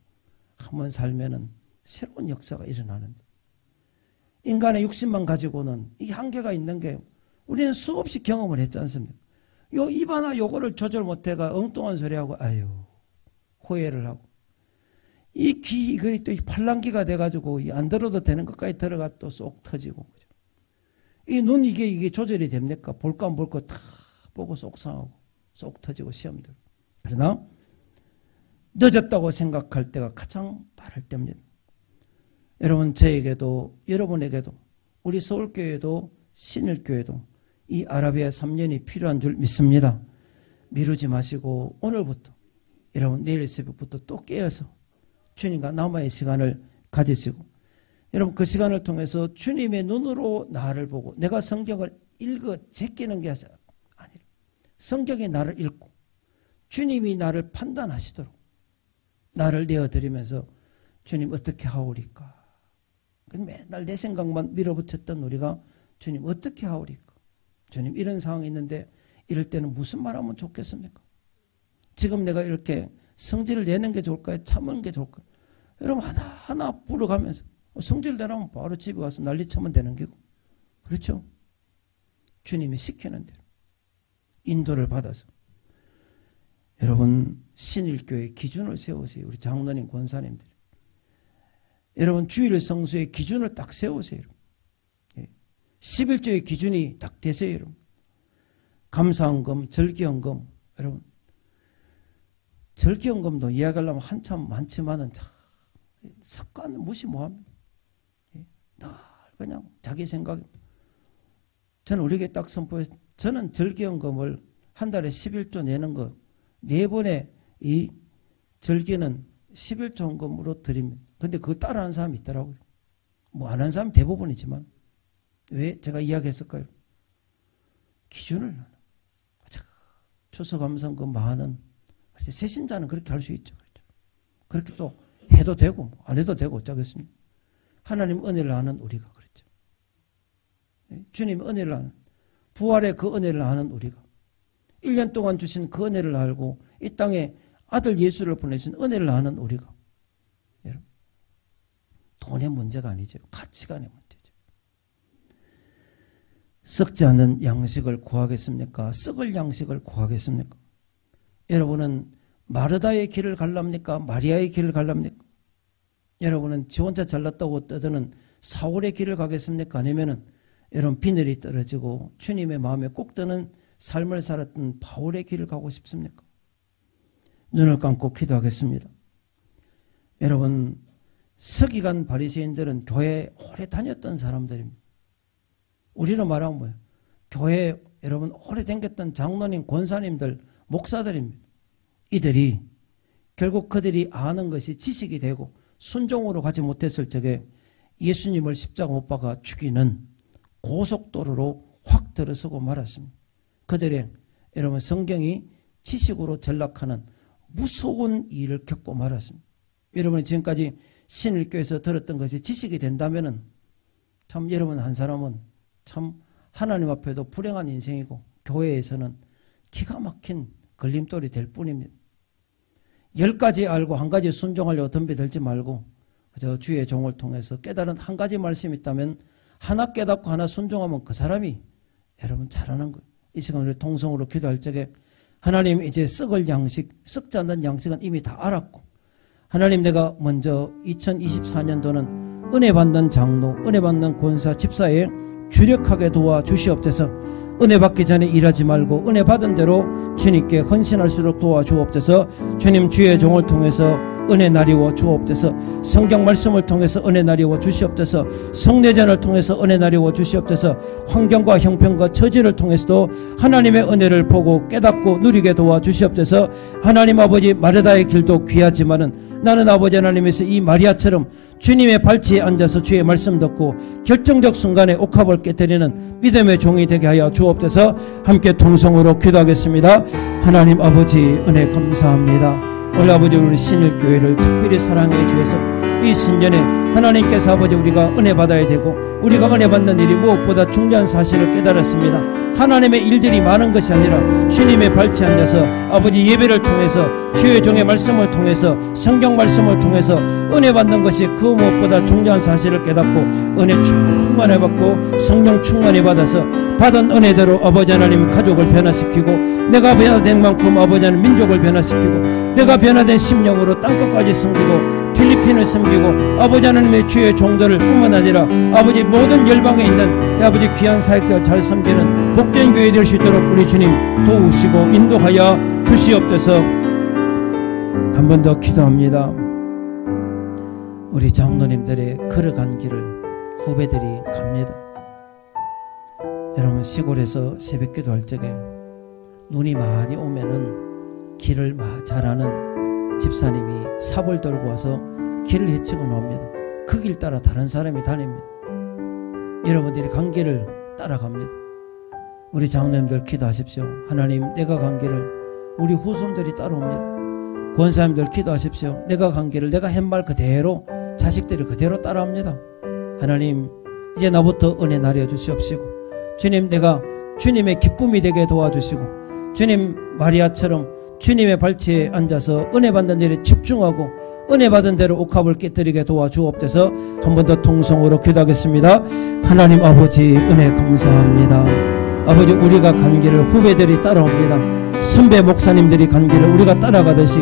한번 살면은 새로운 역사가 일어나는데 인간의 육신만 가지고는 이 한계가 있는 게 우리는 수없이 경험을 했지 않습니까? 요 입 하나 요거를 조절 못해가 엉뚱한 소리하고 아유 호해를 하고 이 귀 이거이 또 팔랑귀가 돼가지고 안 들어도 되는 것까지 들어가 또 쏙 터지고 이 눈 이게 조절이 됩니까? 볼까 안 볼까 다 보고 쏙 상하고 쏙 터지고 시험들. 그러나 늦었다고 생각할 때가 가장 빠를 때입니다. 여러분 저에게도 여러분에게도 우리 서울교회도 신일교회도 이 아라비아 3년이 필요한 줄 믿습니다. 미루지 마시고 오늘부터 여러분 내일 새벽부터 또 깨어서 주님과 남아의 시간을 가지시고 여러분 그 시간을 통해서 주님의 눈으로 나를 보고 내가 성경을 읽어 제끼는 게 아니라 성경이 나를 읽고 주님이 나를 판단하시도록 나를 내어드리면서 주님 어떻게 하오리까? 맨날 내 생각만 밀어붙였던 우리가 주님 어떻게 하오리까? 주님 이런 상황이 있는데 이럴 때는 무슨 말하면 좋겠습니까? 지금 내가 이렇게 성질을 내는 게 좋을까요? 참는 게 좋을까요? 여러분 하나하나 불어가면서 성질 내라면 바로 집에 가서 난리 치면 되는 거고 그렇죠? 주님이 시키는 대로 인도를 받아서 여러분 신일교회 기준을 세우세요. 우리 장로님 권사님들 여러분 주일 성수의 기준을 딱 세우세요. 11조의 기준이 딱 되세요. 여러분. 감사헌금, 절기헌금 여러분 절기헌금도 이야기하려면 한참 많지만은 습관 무시 뭐합니까? 그냥 자기 생각 저는 우리에게 딱 선포해 저는 절기헌금을 한 달에 11조 내는 거 4번의 이 절기는 11조 헌금으로 드립니다. 근데 그거 따라하는 사람이 있더라고요. 뭐 안 하는 사람이 대부분이지만 왜 제가 이야기했을까요? 기준을 추수감사헌 그 많은 새신자는 그렇게 할 수 있죠. 그렇게 또 해도 되고 안 해도 되고 어쩌겠습니까? 하나님 은혜를 아는 우리가 그렇죠. 주님 은혜를 아는 부활의 그 은혜를 아는 우리가 1년 동안 주신 그 은혜를 알고 이 땅에 아들 예수를 보내신 은혜를 아는 우리가 여러분 돈의 문제가 아니죠. 가치관의 문제죠. 썩지 않는 양식을 구하겠습니까? 썩을 양식을 구하겠습니까? 여러분은 마르다의 길을 갈랍니까? 마리아의 길을 갈랍니까? 여러분은 지 혼자 잘났다고 떠드는 사울의 길을 가겠습니까? 아니면은 여러분 비늘이 떨어지고 주님의 마음에 꼭 드는 삶을 살았던 바울의 길을 가고 싶습니까? 눈을 감고 기도하겠습니다. 여러분 서기관 바리새인들은 교회에 오래 다녔던 사람들입니다. 우리로 말하면 뭐예요? 교회에 여러분 오래 다녔던 장로님, 권사님들, 목사들입니다. 이들이 결국 그들이 아는 것이 지식이 되고 순종으로 가지 못했을 적에 예수님을 십자가 못 박아 죽이는 고속도로로 확 들어서고 말았습니다. 그들의 여러분 성경이 지식으로 전락하는 무서운 일을 겪고 말았습니다. 여러분이 지금까지 신일교에서 들었던 것이 지식이 된다면은 참 여러분 한 사람은 참 하나님 앞에도 불행한 인생이고 교회에서는 기가 막힌 걸림돌이 될 뿐입니다. 10가지 알고 한 가지 순종하려고 덤비들지 말고 그저 주의 종을 통해서 깨달은 한 가지 말씀이 있다면 하나 깨닫고 하나 순종하면 그 사람이 여러분 잘하는 거예요. 이 시간 우리 통성으로 기도할 적에 하나님 이제 썩을 양식, 썩지 않는 양식은 이미 다 알았고 하나님 내가 먼저 2024년도는 은혜 받는 장로, 은혜 받는 권사, 집사에 주력하게 도와주시옵소서. 은혜 받기 전에 일하지 말고 은혜 받은 대로 주님께 헌신할수록 도와주옵소서. 주님 주의 종을 통해서 은혜 나리워 주옵소서. 성경 말씀을 통해서 은혜 나리워 주시옵소서. 성례전을 통해서 은혜 나리워 주시옵소서. 환경과 형편과 처지를 통해서도 하나님의 은혜를 보고 깨닫고 누리게 도와주시옵소서. 하나님 아버지 마르다의 길도 귀하지만은 나는 아버지 하나님에서 이 마리아처럼 주님의 발치에 앉아서 주의 말씀 듣고 결정적 순간에 옥합을 깨뜨리는 믿음의 종이 되게 하여 주옵소서. 함께 통성으로 기도하겠습니다. 하나님 아버지 은혜 감사합니다. 오늘 아버지 우리 신일교회를 특별히 사랑해 주셔서 이 신년에 하나님께서 아버지 우리가 은혜 받아야 되고 우리가 은혜 받는 일이 무엇보다 중요한 사실을 깨달았습니다. 하나님의 일들이 많은 것이 아니라 주님의 발치에 앉아서 아버지 예배를 통해서 주의 종의 말씀을 통해서 성경 말씀을 통해서 은혜 받는 것이 그 무엇보다 중요한 사실을 깨닫고 은혜 충만히 받고 성령 충만히 받아서 받은 은혜대로 아버지 하나님 가족을 변화시키고 내가 변화된 만큼 아버지 하나님 민족을 변화시키고 내가 변화된 심령으로 땅끝까지 섬기고 필리핀을 섬기고 아버지 하나님의 주의 종들을 뿐만 아니라 아버지 모든 열방에 있는 아버지 귀한 사역자 잘 섬기는 복된 교회 될 수 있도록 우리 주님 도우시고 인도하여 주시옵소서. 한 번 더 기도합니다. 우리 장로님들의 걸어간 길을 후배들이 갑니다. 여러분 시골에서 새벽 기도할 적에 눈이 많이 오면은 길을 잘 아는 집사님이 삽을 들고 와서 길을 헤치고 나옵니다. 그 길 따라 다른 사람이 다닙니다. 여러분들이 간 길을 따라갑니다. 우리 장로님들 기도하십시오. 하나님 내가 간 길을 우리 후손들이 따라옵니다. 권사님들 기도하십시오. 내가 간 길을 내가 한 말 그대로 자식들이 그대로 따라옵니다. 하나님 이제 나부터 은혜 나려 주시옵시고 주님 내가 주님의 기쁨이 되게 도와주시고 주님 마리아처럼 주님의 발치에 앉아서 은혜 받는 일에 집중하고 은혜 받은 대로 옥합을 깨뜨리게 도와주옵소서. 한 번 더 통성으로 기도하겠습니다. 하나님 아버지 은혜 감사합니다. 아버지 우리가 간 길을 후배들이 따라옵니다. 선배 목사님들이 간 길을 우리가 따라가듯이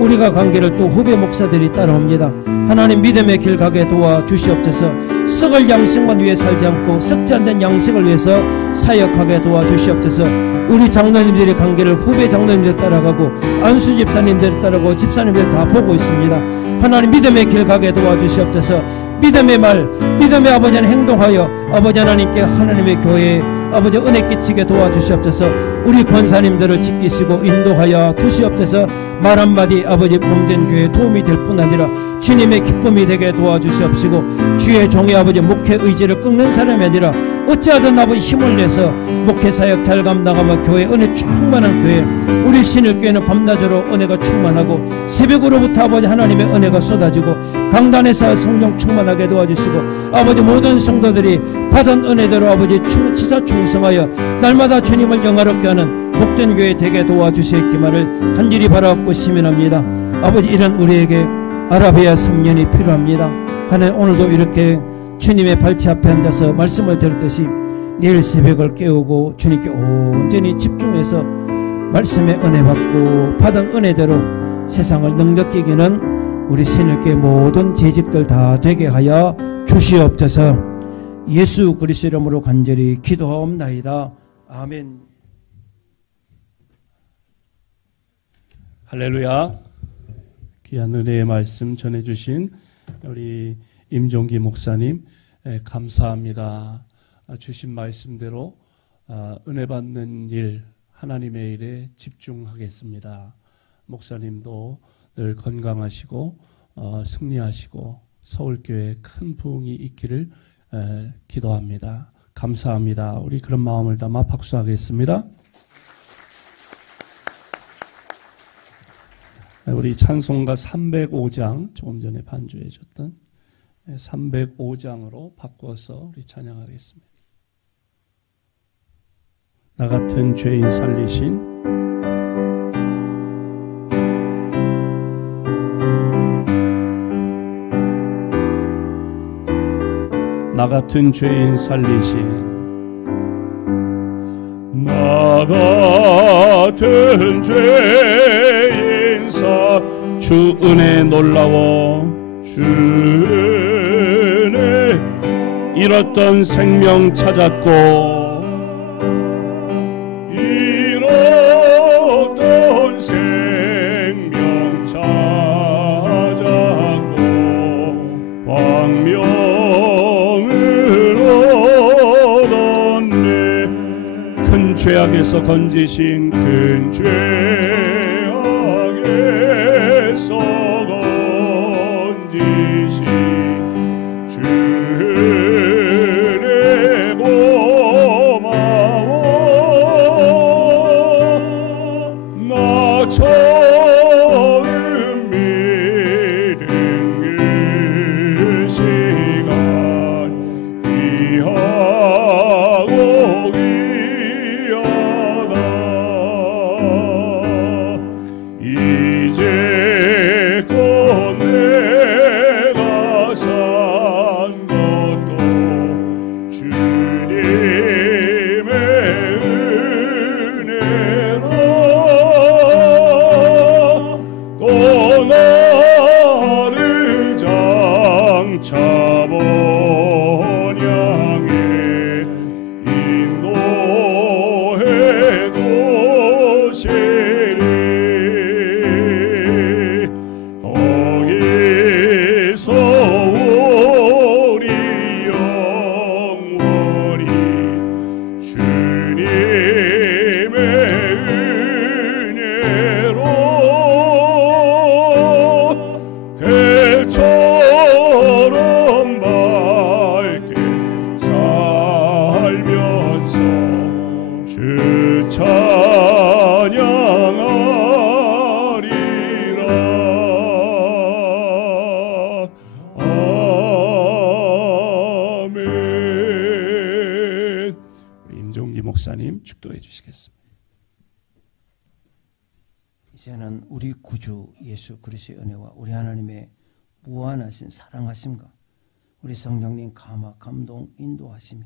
우리가 간 길을 또 후배 목사들이 따라옵니다. 하나님 믿음의 길 가게 도와주시옵소서. 썩을 양식만 위해 살지 않고 썩지 않는 양식을 위해서 사역하게 도와주시옵소서. 우리 장로님들이 간 길을 후배 장로님들이 따라가고 안수 집사님들이 따라가고 집사님들이 다 보고 있습니다. 하나님 믿음의 길 가게 도와주시옵소서. 믿음의 말, 믿음의 아버지 하나님 행동하여 아버지 하나님께 하나님의 교회에 아버지 은혜 끼치게 도와주시옵소서. 우리 권사님들을 지키시고 인도하여 주시옵소서. 말 한마디 아버지 몸된 교회에 도움이 될 뿐 아니라 주님의 기쁨이 되게 도와주시옵시고, 주의 종의 아버지 목회 의지를 꺾는 사람이 아니라 어찌하든 아버지 힘을 내서 목회 사역 잘 감당하며 교회 은혜 충만한 교회, 우리 신일교회는 밤낮으로 은혜가 충만하고 새벽으로부터 아버지 하나님의 은혜가 쏟아지고 강단에서 성령 충만하게 도와주시고, 아버지 모든 성도들이 받은 은혜대로 아버지 지사 충성하여 날마다 주님을 영화롭게 하는 복된 교회 되게 도와주시기만을 간절히 바라옵고 시민합니다. 아버지, 이런 우리에게 아라비아 3년이 필요합니다. 하나님, 오늘도 이렇게 주님의 발치 앞에 앉아서 말씀을 들었듯이 내일 새벽을 깨우고 주님께 온전히 집중해서 말씀의 은혜 받고 받은 은혜대로 세상을 능력히 이기는 우리 신일교회 모든 재직들 다 되게 하여 주시옵소서. 예수 그리스도 이름으로 간절히 기도하옵나이다. 아멘. 할렐루야. 귀한 은혜의 말씀 전해주신 우리 임종기 목사님 감사합니다. 주신 말씀대로 은혜 받는 일, 하나님의 일에 집중하겠습니다. 목사님도 늘 건강하시고 승리하시고 서울교회에 큰 부흥이 있기를 기도합니다. 감사합니다. 우리 그런 마음을 담아 박수하겠습니다. 우리 찬송가 305장, 조금 전에 반주해 줬던 305장으로 바꿔서 우리 찬양하겠습니다. 나 같은 죄인 살리신 나 같은 죄인 살리신 나 같은 죄인 주 은혜 놀라워 주 은혜 잃었던 생명 찾았고 잃었던 생명 찾았고 광명을 얻었네. 큰 죄악에서 건지신 큰 죄악에서 건지신 주 은혜 고마워. 나 처음 믿은 그 시간 귀하고 귀하다. 이제껏 내가 산 것도 주님의 은혜라. 또 나를 장차 본향에 인도해 주시리. 거기서 우리 영원히 주님의 은혜로 해처럼 밝게 살면서 주 찬양하리라. 아멘. 우리 임종기 목사님 축도해 주시겠습니다. 이제는 우리 구주 예수 그리스도의 은혜와 우리 하나님의 무한하신 사랑하심과 우리 성령님 감화 감동 인도하심이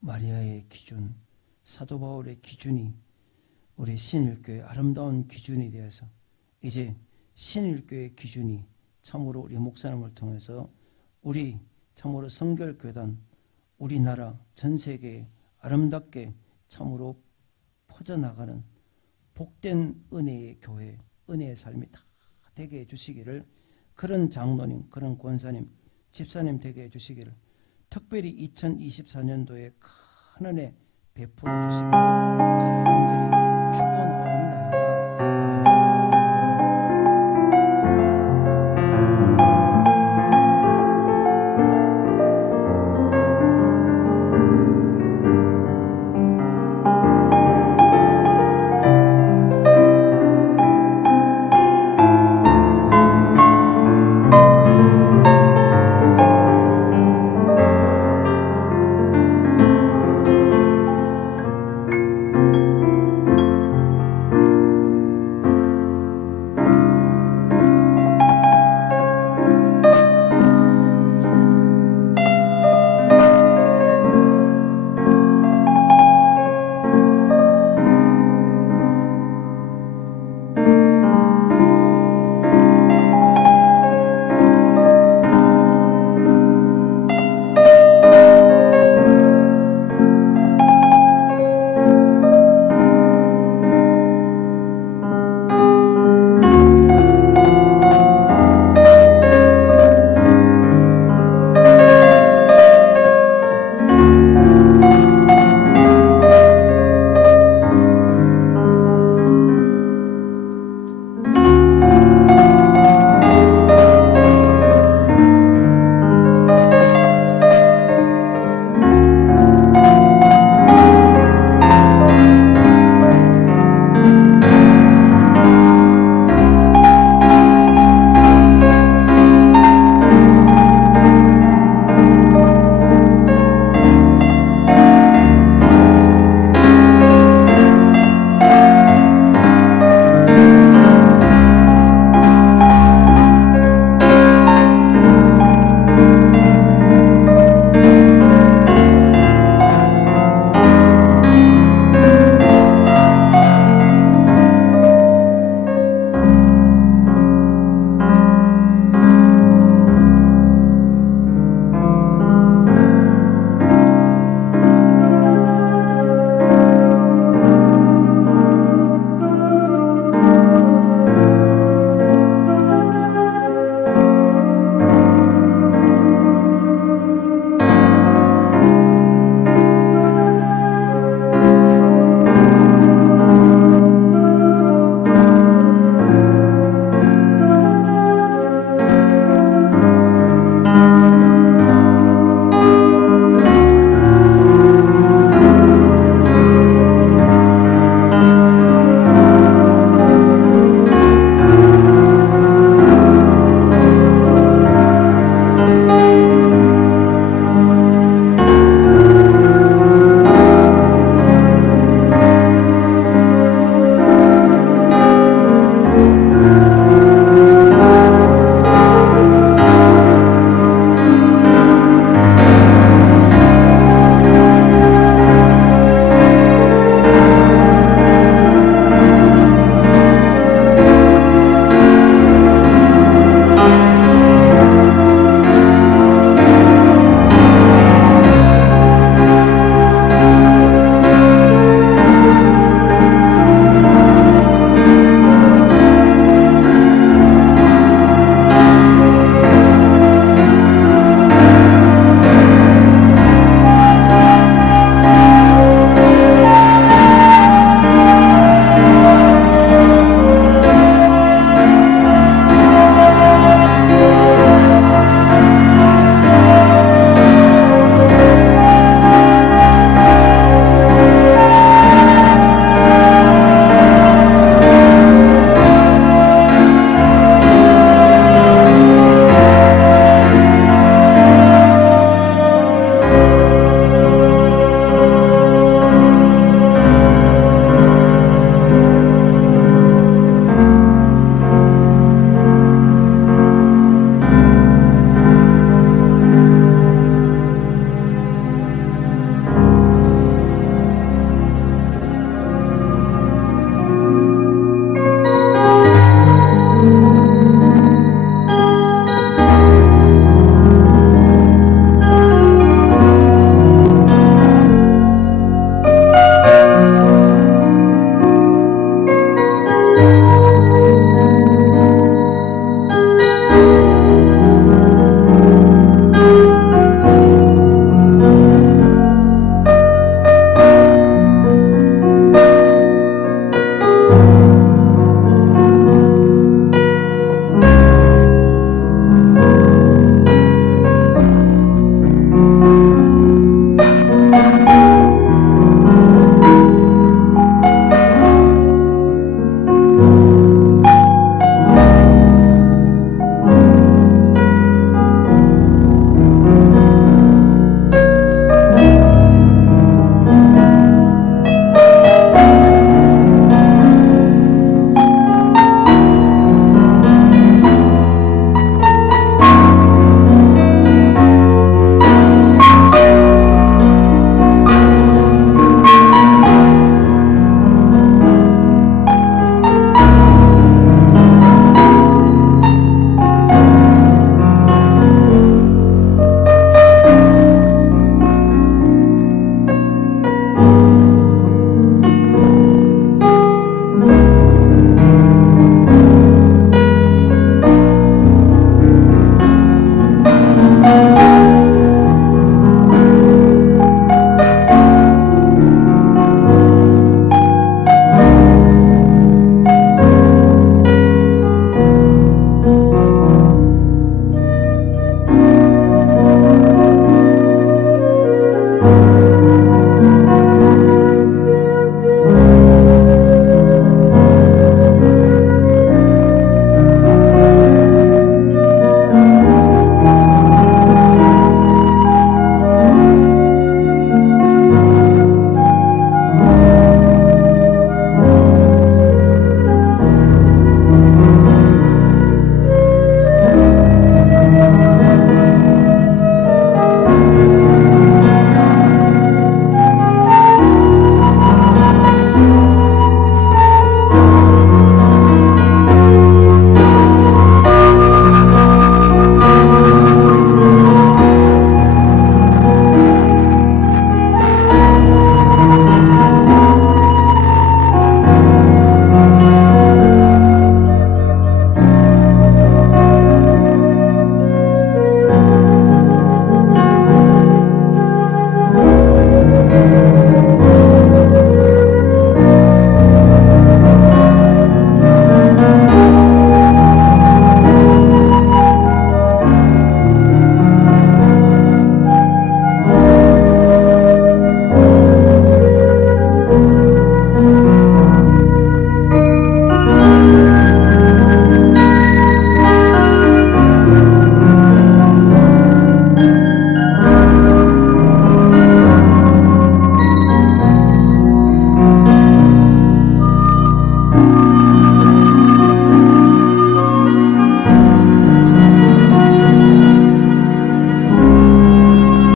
마리아의 기준, 사도 바울의 기준이 우리 신일교의 아름다운 기준이 되어서 이제 신일교의 기준이 참으로 우리 목사님을 통해서 우리 참으로 성결교단, 우리나라 전 세계에 아름답게 참으로 퍼져나가는 복된 은혜의 교회, 은혜의 삶이 다 되게 해주시기를 그런 장로님, 그런 권사님 집사님 되게 해주시기를, 특별히 2024년도에 큰 은혜 베풀어 주시기를